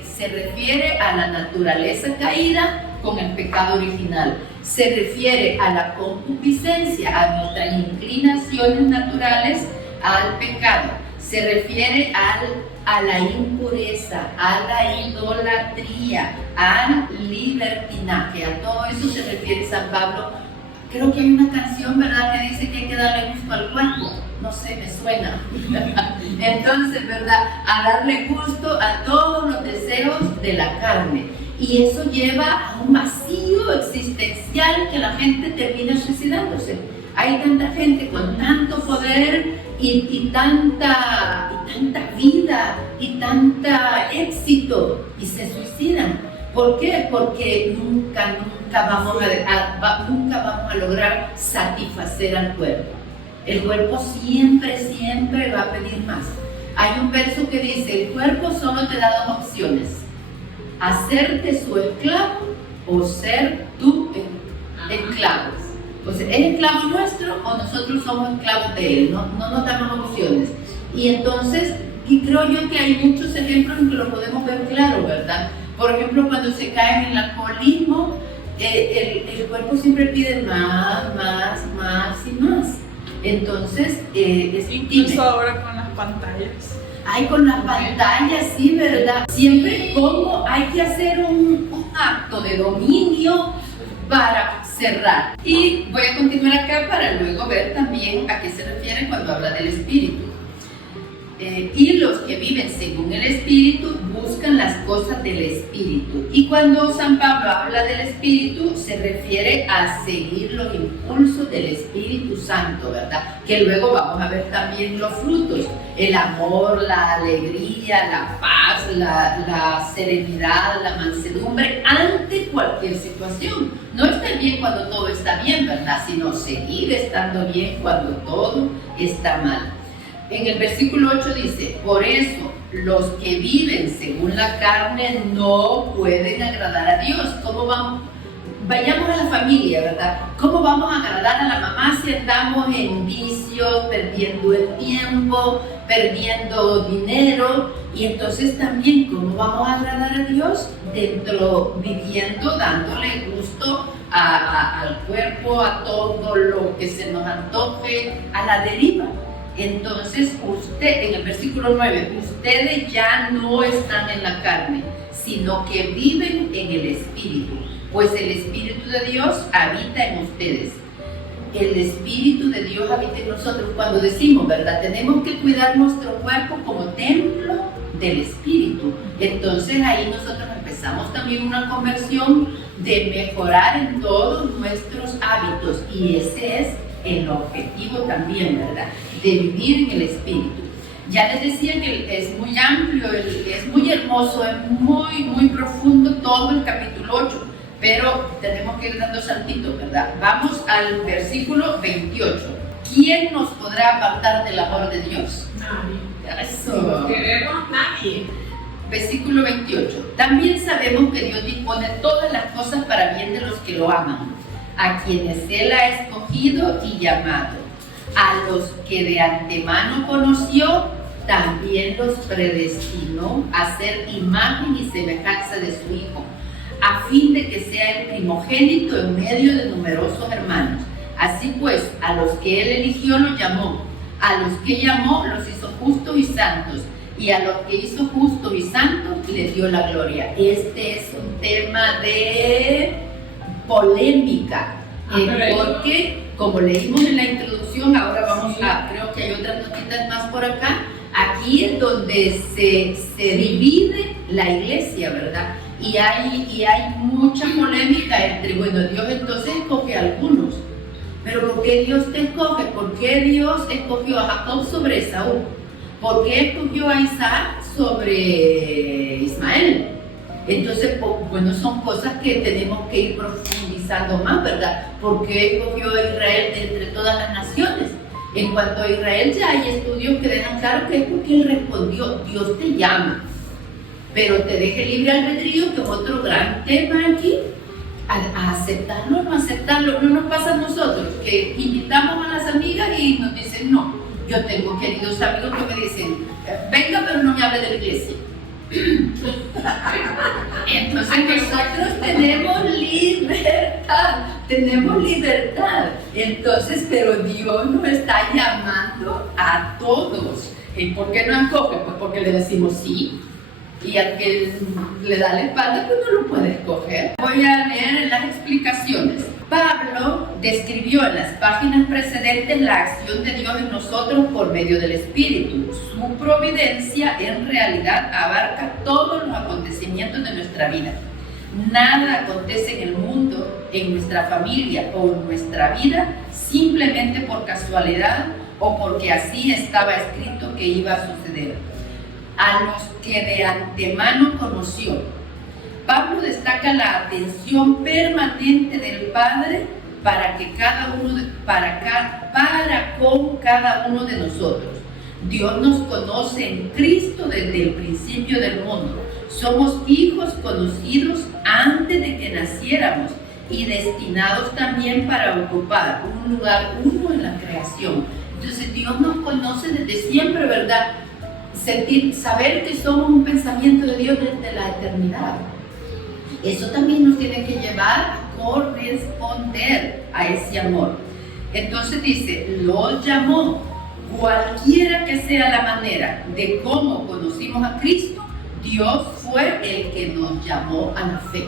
se refiere a la naturaleza caída con el pecado original. Se refiere a la concupiscencia, a nuestras inclinaciones naturales al pecado. Se refiere a la impureza, a la idolatría, al libertinaje. A todo eso se refiere San Pablo. Creo que hay una canción, ¿verdad?, que dice que hay que darle gusto al cuerpo. No sé, me suena. Entonces, ¿verdad?, a darle gusto a todos los deseos de la carne. Y eso lleva a un vacío existencial que la gente termina suicidándose. Hay tanta gente con tanto poder y tanta vida y tanta éxito y se suicidan. ¿Por qué? Porque nunca vamos a lograr satisfacer al cuerpo. El cuerpo siempre va a pedir más. Hay un verso que dice, el cuerpo solo te da dos opciones: hacerte su esclavo o ser tu esclavo. O sea, ¿es esclavo nuestro o nosotros somos esclavos de él? No nos damos opciones. Y entonces, y creo yo que hay muchos ejemplos en que lo podemos ver claro, ¿verdad? Por ejemplo, cuando se cae en el alcoholismo, el cuerpo siempre pide más y más. Entonces, es incluso ahora con las pantallas. Ay, con las pantallas, sí, ¿verdad? Siempre como hay que hacer un acto de dominio para cerrar. Y voy a continuar acá para luego ver también a qué se refiere cuando habla del espíritu. Y los que viven según el Espíritu buscan las cosas del Espíritu. Y cuando San Pablo habla del Espíritu, se refiere a seguir los impulsos del Espíritu Santo, ¿verdad? Que luego vamos a ver también los frutos: el amor, la alegría, la paz, la serenidad, la mansedumbre ante cualquier situación. No estar bien cuando todo está bien, ¿verdad? Sino seguir estando bien cuando todo está mal. En el versículo 8 dice, por eso los que viven según la carne no pueden agradar a Dios. ¿Cómo vamos? Vayamos a la familia, ¿verdad? ¿Cómo vamos a agradar a la mamá si andamos en vicios, perdiendo el tiempo, perdiendo dinero? Y entonces también, ¿cómo vamos a agradar a Dios? Viviendo, dándole gusto al cuerpo, a todo lo que se nos antoje, a la deriva. Entonces, en el versículo 9, ustedes ya no están en la carne, sino que viven en el Espíritu, pues el Espíritu de Dios habita en ustedes. El Espíritu de Dios habita en nosotros. Cuando decimos, ¿verdad?, tenemos que cuidar nuestro cuerpo como templo del Espíritu. Entonces ahí nosotros empezamos también una conversión de mejorar en todos nuestros hábitos, y ese es el objetivo también, ¿verdad?, de vivir en el Espíritu. Ya les decía que es muy amplio, es muy hermoso, es muy profundo todo el capítulo 8, pero tenemos que ir dando saltitos, ¿verdad? Vamos al versículo 28. ¿Quién nos podrá apartar del amor de Dios? Nadie. Eso. No queremos nadie. Versículo 28. También sabemos que Dios dispone todas las cosas para bien de los que lo aman, a quienes Él ha escogido y llamado. A los que de antemano conoció, también los predestinó a ser imagen y semejanza de su Hijo, a fin de que sea el primogénito en medio de numerosos hermanos. Así pues, a los que Él eligió los llamó, a los que llamó los hizo justos y santos, y a los que hizo justos y santos les dio la gloria. Este es un tema de polémica, porque como leímos en la introducción, ahora vamos creo que hay otras notitas más por acá. Aquí es donde se divide la iglesia, ¿verdad? Y hay mucha polémica entre, bueno, Dios entonces escoge a algunos, pero ¿por qué Dios te escoge? ¿Por qué Dios escogió a Jacob sobre Esaú? ¿Por qué escogió a Isaac sobre Ismael? Entonces, bueno, son cosas que tenemos que ir profundizando más, ¿verdad? ¿Por qué escogió a Israel de entre todas las naciones? En cuanto a Israel, ya hay estudios que dejan claro que es porque él respondió, Dios te llama, pero te deje libre albedrío, que es otro gran tema aquí, a aceptarlo o no aceptarlo. No nos pasa a nosotros, que invitamos a las amigas y nos dicen no, Yo tengo queridos amigos que me dicen, venga, pero no me hable de la iglesia. Entonces nosotros tenemos libertad. Entonces, pero Dios nos está llamando a todos. ¿Y por qué no escoge? Pues porque le decimos sí. Y al que le da la espalda, pues no lo puede escoger. Voy a leer las explicaciones. Pablo describió en las páginas precedentes la acción de Dios en nosotros por medio del Espíritu. Su providencia en realidad abarca todos los acontecimientos de nuestra vida. Nada acontece en el mundo, en nuestra familia o en nuestra vida simplemente por casualidad o porque así estaba escrito que iba a suceder. A los que de antemano conoció. Pablo destaca la atención permanente del Padre para con cada uno de nosotros. Dios nos conoce en Cristo desde el principio del mundo. Somos hijos conocidos antes de que naciéramos y destinados también para ocupar un lugar uno en la creación. Entonces Dios nos conoce desde siempre, ¿verdad? Saber que somos un pensamiento de Dios desde la eternidad. Eso también nos tiene que llevar a corresponder a ese amor. Entonces dice, los llamó, cualquiera que sea la manera de cómo conocimos a Cristo, Dios fue el que nos llamó a la fe.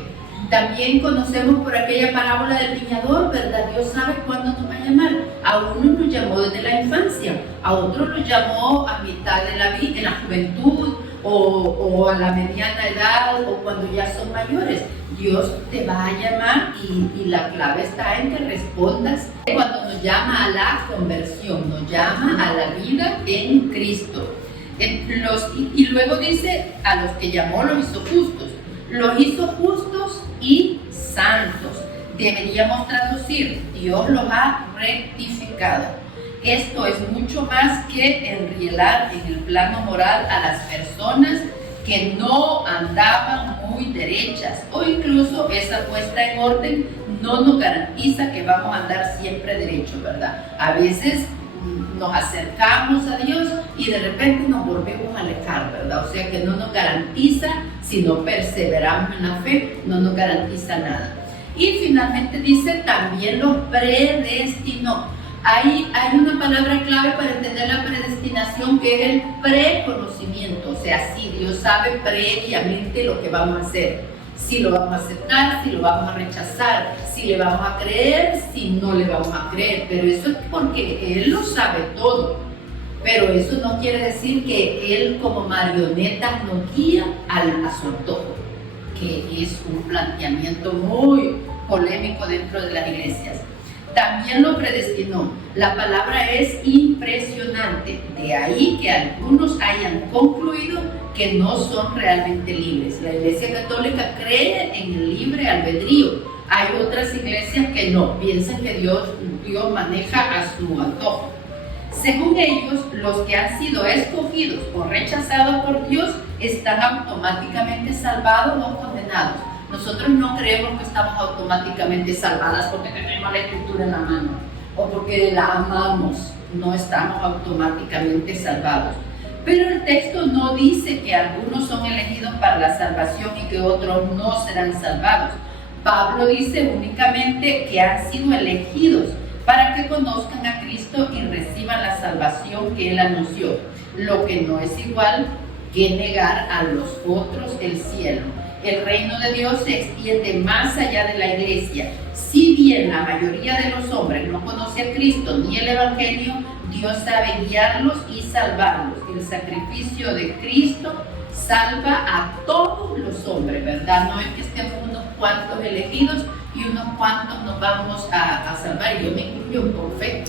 También conocemos por aquella parábola del viñador, ¿verdad? Dios sabe cuándo nos va a llamar. A uno nos llamó desde la infancia, a otro nos llamó a mitad de la vida, en la juventud, o a la mediana edad, o cuando ya son mayores. Dios te va a llamar y la clave está en que respondas cuando nos llama a la conversión, nos llama a la vida en Cristo. Y luego dice, a los que llamó los hizo justos. Los hizo justos y santos. Deberíamos traducir, Dios los ha rectificado. Esto es mucho más que enrielar en el plano moral a las personas que no andaban muy derechas, o incluso esa puesta en orden no nos garantiza que vamos a andar siempre derecho, ¿verdad? A veces nos acercamos a Dios y de repente nos volvemos a alejar, ¿verdad? O sea que no nos garantiza, si no perseveramos en la fe, no nos garantiza nada. Y finalmente dice, también los predestinó. Hay una palabra clave para entender la predestinación, que es el preconocimiento. O sea, si Dios sabe previamente lo que vamos a hacer, si lo vamos a aceptar, si lo vamos a rechazar, si le vamos a creer, si no le vamos a creer. Pero eso es porque Él lo sabe todo. Pero eso no quiere decir que Él como marioneta nos guía a su antojo, que es un planteamiento muy polémico dentro de las iglesias. También lo predestinó. La palabra es impresionante. De ahí que algunos hayan concluido que no son realmente libres. La Iglesia Católica cree en el libre albedrío. Hay otras iglesias que no, piensan que Dios maneja a su antojo. Según ellos, los que han sido escogidos o rechazados por Dios están automáticamente salvados o condenados. Nosotros no creemos que estamos automáticamente salvadas porque tenemos la Escritura en la mano o porque la amamos. No estamos automáticamente salvados. Pero el texto no dice que algunos son elegidos para la salvación y que otros no serán salvados. Pablo dice únicamente que han sido elegidos para que conozcan a Cristo y reciban la salvación que Él anunció, lo que no es igual que negar a los otros el cielo. El reino de Dios se extiende más allá de la iglesia. Si bien la mayoría de los hombres no conoce a Cristo ni el Evangelio, Dios sabe guiarlos y salvarlos. El sacrificio de Cristo salva a todos los hombres, ¿verdad? No es que estemos unos cuantos elegidos y unos cuantos nos vamos a salvar. Yo me incluyo por fe.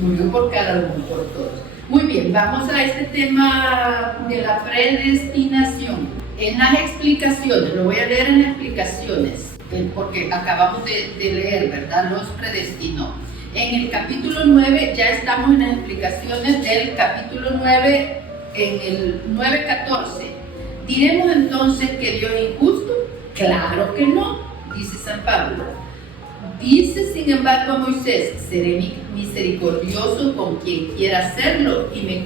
Murió por cada uno, por todos. Muy bien, vamos a este tema de la predestinación. En las explicaciones, lo voy a leer en las explicaciones, porque acabamos de leer, ¿verdad? Los predestinó. En el capítulo 9, ya estamos en las explicaciones del capítulo 9, en el 9:14. ¿Diremos entonces que Dios es injusto? Claro que no, dice San Pablo. Dice sin embargo a Moisés, seré misericordioso con quien quiera hacerlo y me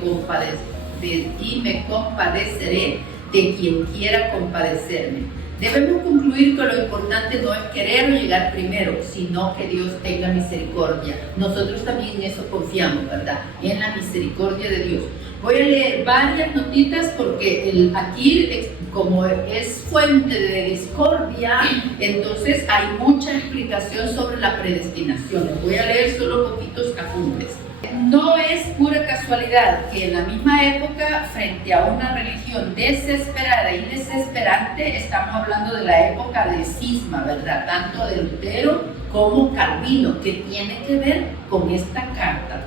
compadeceré de quien quiera compadecerme. Debemos concluir que lo importante no es querer llegar primero, sino que Dios tenga misericordia. Nosotros también en eso confiamos, ¿verdad? En la misericordia de Dios. Voy a leer varias notitas porque aquí, como es fuente de discordia, entonces hay mucha explicación sobre la predestinación. Voy a leer solo poquitos apuntes. No es pura casualidad que en la misma época, frente a una religión desesperada y desesperante, estamos hablando de la época de cisma, ¿verdad? Tanto de Lutero como Calvino, que tiene que ver con esta carta.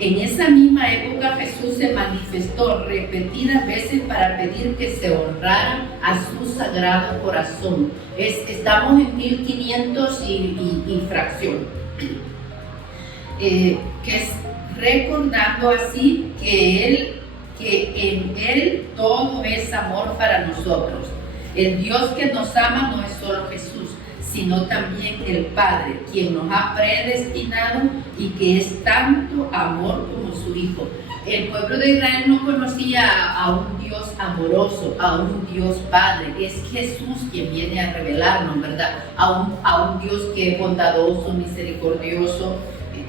En esa misma época Jesús se manifestó repetidas veces para pedir que se honrara a su sagrado corazón. Estamos en 1500 y fracción. Que es recordando así que en Él todo es amor para nosotros. El Dios que nos ama no es solo Jesús, sino también el Padre, quien nos ha predestinado y que es tanto amor como su Hijo. El pueblo de Israel no conocía a un Dios amoroso, a un Dios Padre. Es Jesús quien viene a revelarnos, ¿verdad? A un Dios que es bondadoso, misericordioso,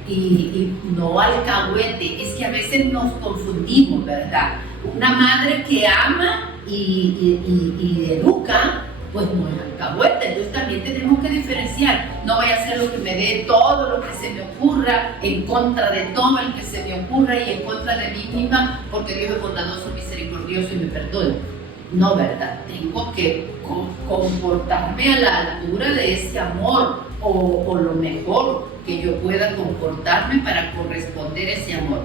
y no alcahuete. Es que a veces nos confundimos, ¿verdad? Una madre que ama y educa, pues no es alcahuete. Entonces también tenemos que diferenciar. No voy a hacer lo que me dé, todo lo que se me ocurra, en contra de todo el que se me ocurra y en contra de mí misma, porque Dios es bondadoso, misericordioso y me perdona. No, ¿verdad? Tengo que comportarme a la altura de ese amor o lo mejor que yo pueda comportarme para corresponder a ese amor.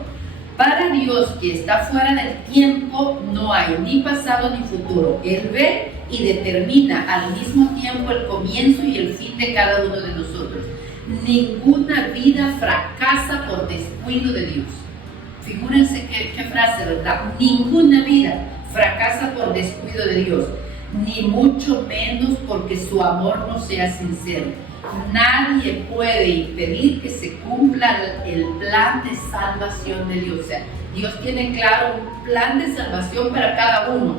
Para Dios, que está fuera del tiempo, no hay ni pasado ni futuro. Él ve y determina al mismo tiempo el comienzo y el fin de cada uno de nosotros. Ninguna vida fracasa por descuido de Dios. Figúrense qué frase, ¿verdad? Ninguna vida fracasa por descuido de Dios, ni mucho menos porque su amor no sea sincero. Nadie puede impedir que se cumpla el plan de salvación de Dios. O sea, Dios tiene claro un plan de salvación para cada uno.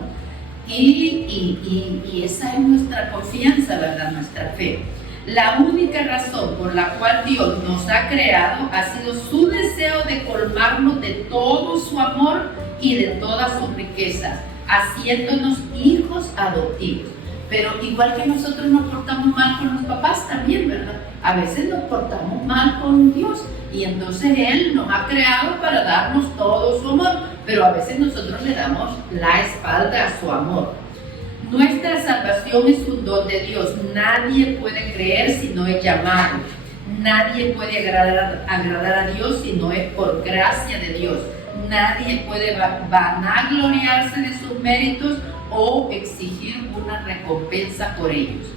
Y esa es nuestra confianza, ¿verdad? Nuestra fe. La única razón por la cual Dios nos ha creado ha sido su deseo de colmarnos de todo su amor y de todas sus riquezas, haciéndonos hijos adoptivos. Pero igual que nosotros nos portamos mal con los papás también, ¿verdad? A veces nos portamos mal con Dios y entonces Él nos ha creado para darnos todo su amor, pero a veces nosotros le damos la espalda a su amor. Nuestra salvación es un don de Dios. Nadie puede creer si no es llamado. Nadie puede agradar a Dios si no es por gracia de Dios. Nadie puede vanagloriarse de sus méritos o exigir una recompensa por ellos.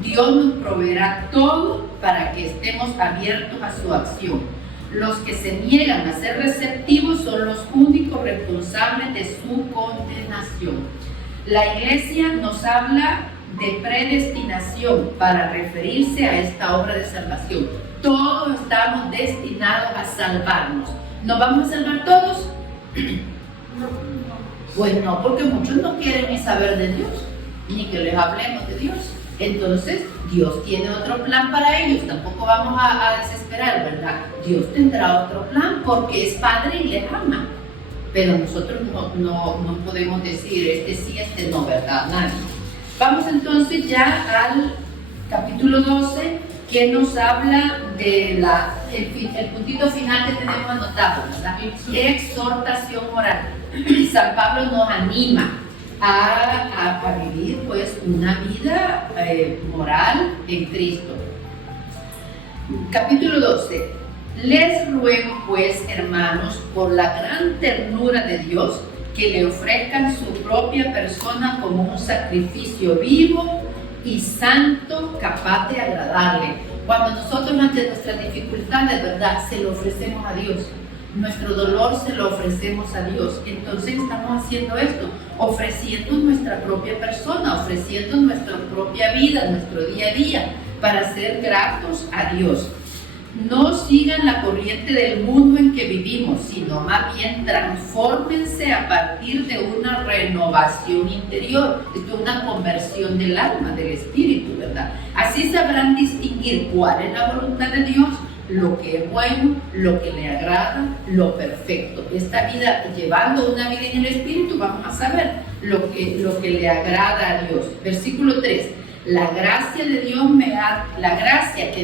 Dios nos proveerá todo para que estemos abiertos a su acción. Los que se niegan a ser receptivos son los únicos responsables de su condenación. La Iglesia nos habla de predestinación para referirse a esta obra de salvación. Todos estamos destinados a salvarnos. ¿Nos vamos a salvar todos? Pues no, porque muchos no quieren ni saber de Dios, ni que les hablemos de Dios. Entonces, Dios tiene otro plan para ellos. Tampoco vamos a desesperar, ¿verdad? Dios tendrá otro plan porque es Padre y les ama. Pero nosotros no podemos decir este sí, este no, ¿verdad? Nadie. Vamos entonces ya al capítulo 12, que nos habla de el puntito final que tenemos anotado, ¿verdad? Exhortación moral. San Pablo nos anima a vivir pues una vida moral en Cristo. Capítulo 12. Les ruego pues, hermanos, por la gran ternura de Dios, que le ofrezcan su propia persona como un sacrificio vivo y santo, capaz de agradarle. Cuando nosotros ante nuestras dificultades, ¿verdad?, se lo ofrecemos a Dios. Nuestro dolor se lo ofrecemos a Dios. Entonces estamos haciendo esto, ofreciendo nuestra propia persona, ofreciendo nuestra propia vida, nuestro día a día, para ser gratos a Dios. no sigan la corriente del mundo en que vivimos, sino más bien transfórmense a partir de una renovación interior. Esto es una conversión del alma, del espíritu, ¿verdad? Así sabrán distinguir cuál es la voluntad de Dios, lo que es bueno, lo que le agrada, lo perfecto. Esta vida, llevando una vida en el espíritu, vamos a saber lo que le agrada a Dios. Versículo 3. La gracia que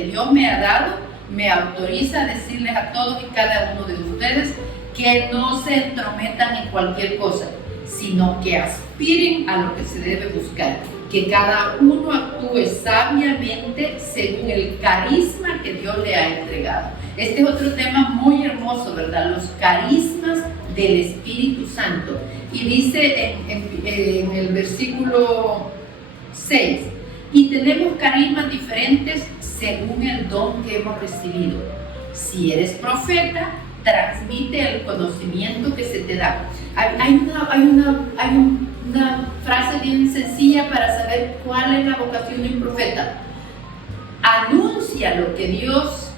Dios me ha dado me autoriza a decirles a todos y cada uno de ustedes que no se entrometan en cualquier cosa, sino que aspiren a lo que se debe buscar, que cada uno actúe sabiamente según el carisma que Dios le ha entregado. Este es otro tema muy hermoso, ¿verdad? Los carismas del Espíritu Santo. Y dice en el versículo 6, y tenemos carismas diferentes según el don que hemos recibido. Si eres profeta, transmite el conocimiento que se te da. Hay una frase bien sencilla para saber cuál es la vocación de un profeta. Anuncia lo que Dios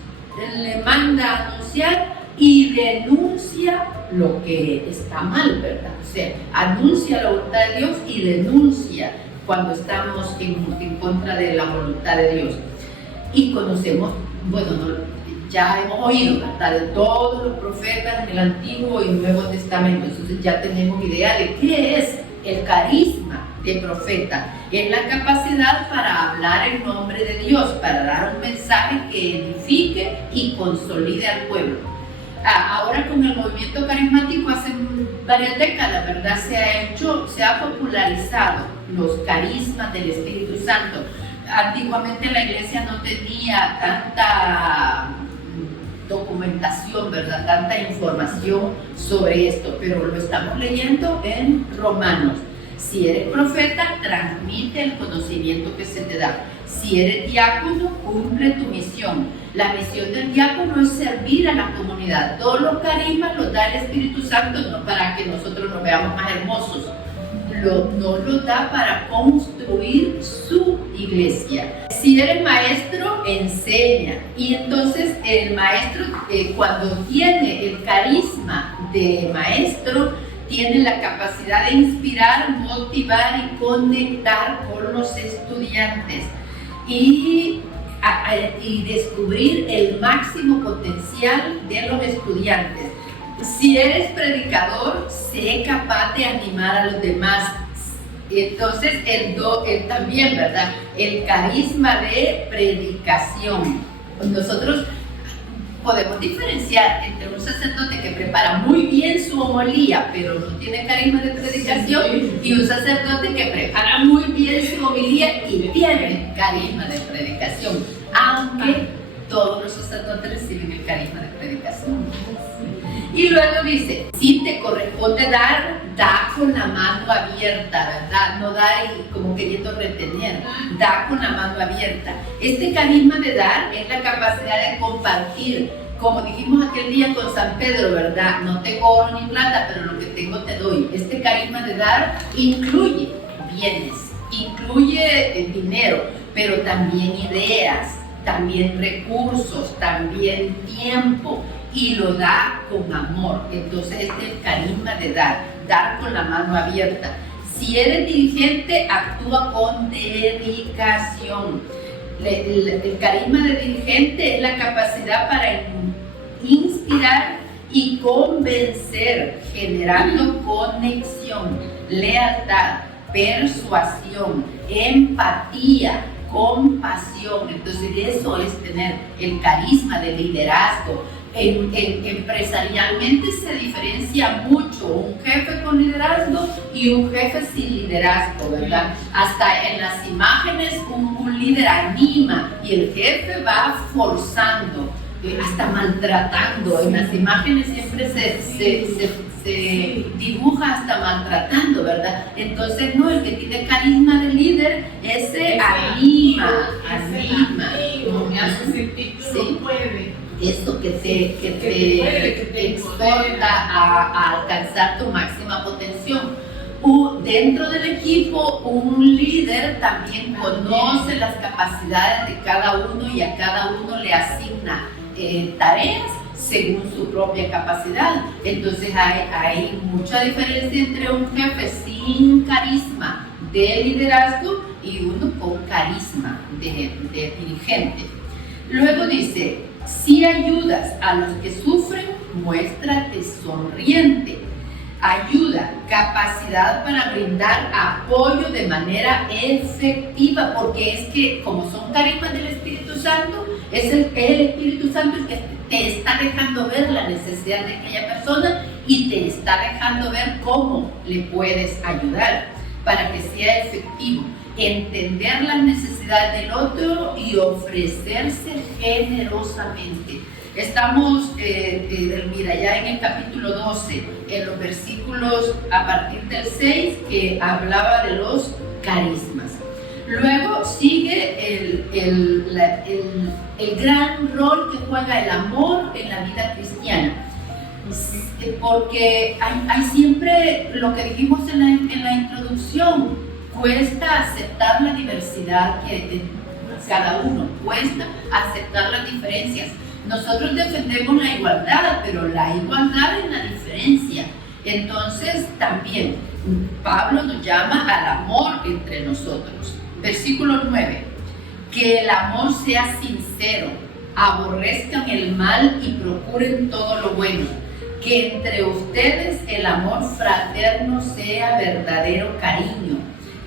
le manda a anunciar y denuncia lo que está mal, ¿verdad? O sea, anuncia la voluntad de Dios y denuncia cuando estamos en contra de la voluntad de Dios. Y conocemos, ya hemos oído, ¿verdad?, de todos los profetas en el Antiguo y Nuevo Testamento. Entonces ya tenemos idea de qué es el carisma de profeta. Es la capacidad para hablar en nombre de Dios, para dar un mensaje que edifique y consolide al pueblo. Ahora con el movimiento carismático hace varias décadas, ¿verdad?, se ha popularizado los carismas del Espíritu Santo. Antiguamente la iglesia no tenía tanta documentación, ¿verdad?, tanta información sobre esto, pero lo estamos leyendo en Romanos. Si eres profeta, transmite el conocimiento que se te da. Si eres diácono, cumple tu misión. La misión del diácono es servir a la comunidad. Todos los carismas los da el Espíritu Santo, no para que nosotros nos veamos más hermosos, nos lo da para construir su iglesia. Si eres maestro, enseña. Y entonces el maestro, cuando tiene el carisma de maestro, tiene la capacidad de inspirar, motivar y conectar con los estudiantes y descubrir el máximo potencial de los estudiantes. Si eres predicador, sé capaz de animar a los demás. Entonces, también, ¿verdad?, el carisma de predicación. Nosotros podemos diferenciar entre un sacerdote que prepara muy bien su homilía, pero no tiene carisma de predicación, y un sacerdote que prepara muy bien su homilía y tiene carisma de predicación, aunque todos los sacerdotes reciben el carisma de predicación. Y luego dice, si te corresponde dar, da con la mano abierta, ¿verdad? No da como queriendo retener, da con la mano abierta. Este carisma de dar es la capacidad de compartir. Como dijimos aquel día con San Pedro, ¿verdad? No tengo oro ni plata, pero lo que tengo te doy. Este carisma de dar incluye bienes, incluye dinero, pero también ideas, también recursos, también tiempo, y lo da con amor. Entonces este es el carisma de dar con la mano abierta. Si eres dirigente, actúa con dedicación. El carisma de dirigente es la capacidad para inspirar y convencer, generando conexión, lealtad, persuasión, empatía, compasión. Entonces eso es tener el carisma de liderazgo. Empresarialmente se diferencia mucho un jefe con liderazgo y un jefe sin liderazgo, ¿verdad? Hasta en las imágenes un líder anima y el jefe va forzando, hasta maltratando. En las imágenes siempre se dibuja hasta maltratando, ¿verdad? Entonces no, el que tiene carisma de líder, ese anima. Me hace sentir que uno puede. Eso que te exhorta a alcanzar tu máxima potencial. Dentro del equipo, un líder también conoce las capacidades de cada uno y a cada uno le asigna tareas según su propia capacidad. Entonces hay mucha diferencia entre un jefe sin carisma de liderazgo y uno con carisma de dirigente. Luego dice, si ayudas a los que sufren, muéstrate sonriente. Ayuda, capacidad para brindar apoyo de manera efectiva, porque es que como son carismas del Espíritu Santo, es el Espíritu Santo el que te está dejando ver la necesidad de aquella persona y te está dejando ver cómo le puedes ayudar para que sea efectivo. Entender las necesidades del otro y ofrecerse generosamente. Estamos, mira, ya en el capítulo 12, en los versículos a partir del 6, que hablaba de los carismas. Luego sigue el gran rol que juega el amor en la vida cristiana. Porque hay siempre lo que dijimos en la introducción, cuesta aceptar la diversidad que de cada uno, cuesta aceptar las diferencias. Nosotros defendemos la igualdad, pero la igualdad es la diferencia. Entonces también Pablo nos llama al amor entre nosotros. Versículo 9, que el amor sea sincero, aborrezcan el mal y procuren todo lo bueno. Que entre ustedes el amor fraterno sea verdadero cariño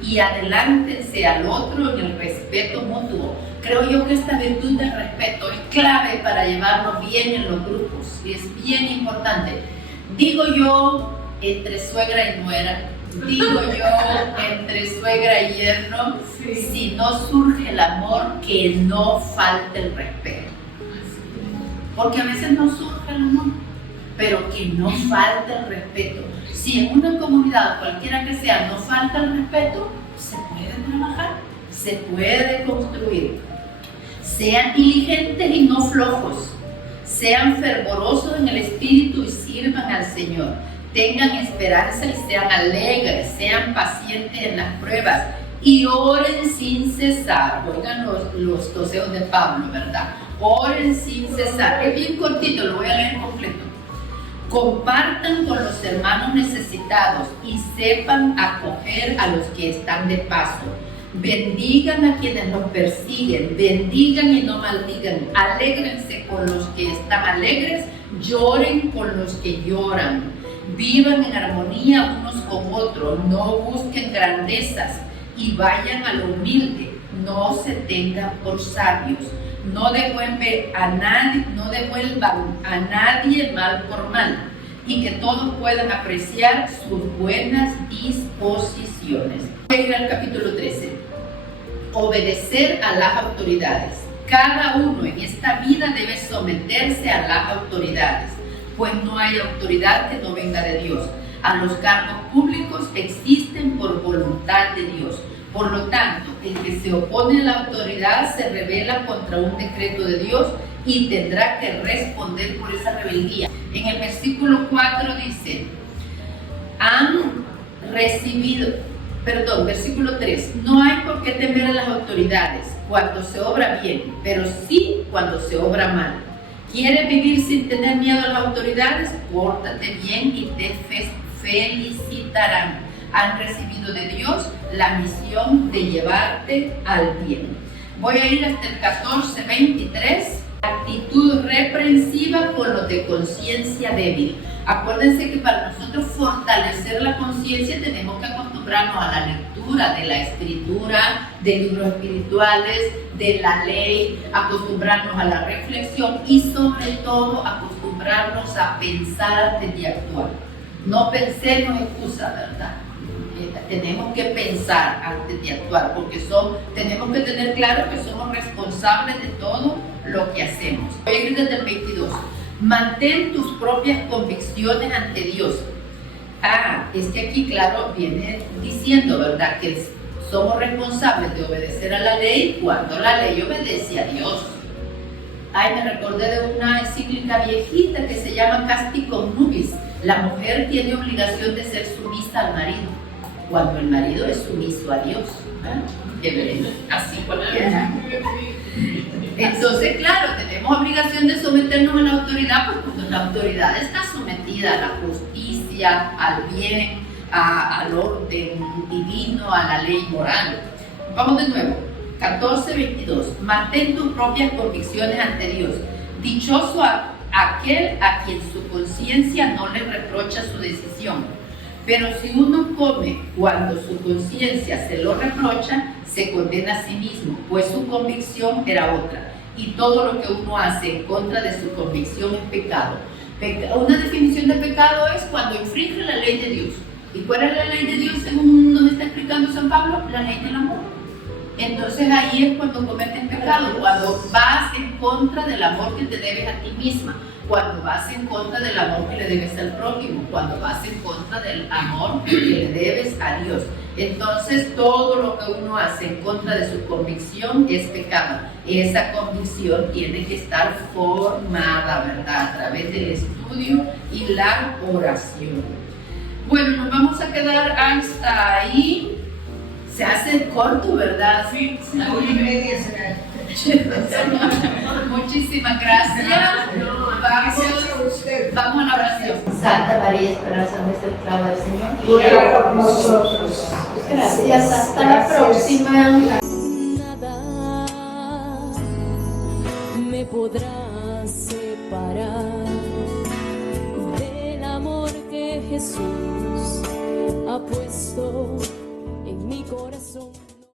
y adelántense al otro en el respeto mutuo. Creo yo que esta virtud del respeto es clave para llevarlo bien en los grupos y es bien importante. Digo yo, entre suegra y nuera, digo yo, entre suegra y yerno, si no surge el amor, que no falte el respeto. Porque a veces no surge el amor, pero que no falte el respeto. Si en una comunidad, cualquiera que sea, no falta el respeto, se puede trabajar, se puede construir. Sean diligentes y no flojos, sean fervorosos en el espíritu y sirvan al Señor. Tengan esperanza y sean alegres, sean pacientes en las pruebas y oren sin cesar. Oigan los deseos de Pablo, ¿verdad? Oren sin cesar. Es bien cortito, lo voy a leer completo. Compartan con los hermanos necesitados y sepan acoger a los que están de paso. Bendigan a quienes los persiguen, bendigan y no maldigan. Alégrense con los que están alegres, lloren con los que lloran. Vivan en armonía unos con otros, no busquen grandezas y vayan a lo humilde. No se tengan por sabios. No devuelvan a nadie mal por mal y que todos puedan apreciar sus buenas disposiciones. Voy a ir al capítulo 13. Obedecer a las autoridades. Cada uno en esta vida debe someterse a las autoridades, pues no hay autoridad que no venga de Dios. A los cargos públicos existen por voluntad de Dios. Por lo tanto, el que se opone a la autoridad se rebela contra un decreto de Dios y tendrá que responder por esa rebeldía. En el versículo 4 dice, versículo 3, no hay por qué temer a las autoridades cuando se obra bien, pero sí cuando se obra mal. ¿Quieres vivir sin tener miedo a las autoridades? Pórtate bien y te felicitarán. Han recibido de Dios la misión de llevarte al bien. Voy a ir hasta el 14:23. Actitud reprensiva con los de conciencia débil. Acuérdense que para nosotros fortalecer la conciencia tenemos que acostumbrarnos a la lectura de la escritura, de libros espirituales, de la ley, acostumbrarnos a la reflexión y sobre todo acostumbrarnos a pensar antes de actuar. No pensemos excusa, ¿verdad? Tenemos que pensar antes de actuar, porque tenemos que tener claro que somos responsables de todo lo que hacemos. Voy a ir desde el 22. Mantén tus propias convicciones ante Dios. Es que aquí, claro, viene diciendo, ¿verdad?, que somos responsables de obedecer a la ley cuando la ley obedece a Dios. Me recordé de una encíclica viejita que se llama Casti Cum Nubis. La mujer tiene obligación de ser sumisa al marido, cuando el marido es sumiso a Dios. Así cualquiera. Entonces, claro, tenemos obligación de someternos a la autoridad, porque la autoridad está sometida a la justicia, al bien, al orden divino, a la ley moral. Vamos de nuevo, 14:22. Mantén tus propias convicciones ante Dios. Dichoso aquel a quien su conciencia no le reprocha su decisión. Pero si uno come cuando su conciencia se lo reprocha, se condena a sí mismo, pues su convicción era otra. Y todo lo que uno hace en contra de su convicción es pecado. Una definición de pecado es cuando infringe la ley de Dios. ¿Y cuál es la ley de Dios según nos está explicando San Pablo? La ley del amor. Entonces ahí es cuando cometes pecado, cuando vas en contra del amor que te debes a ti misma, cuando vas en contra del amor que le debes al prójimo, cuando vas en contra del amor que le debes a Dios. Entonces todo lo que uno hace en contra de su convicción es pecado. Esa convicción tiene que estar formada, ¿verdad? A través del estudio y la oración. Bueno, nos vamos a quedar hasta ahí. Se hace corto, ¿verdad? Sí, 1:30 será. Muchísimas gracias. Gracias a usted. Vamos a la oración. Santa María, esperanza nuestra, esclava del Señor. Ruega por nosotros. Gracias, hasta la próxima. Nada me podrá separar del amor que Jesús ha puesto en mi corazón.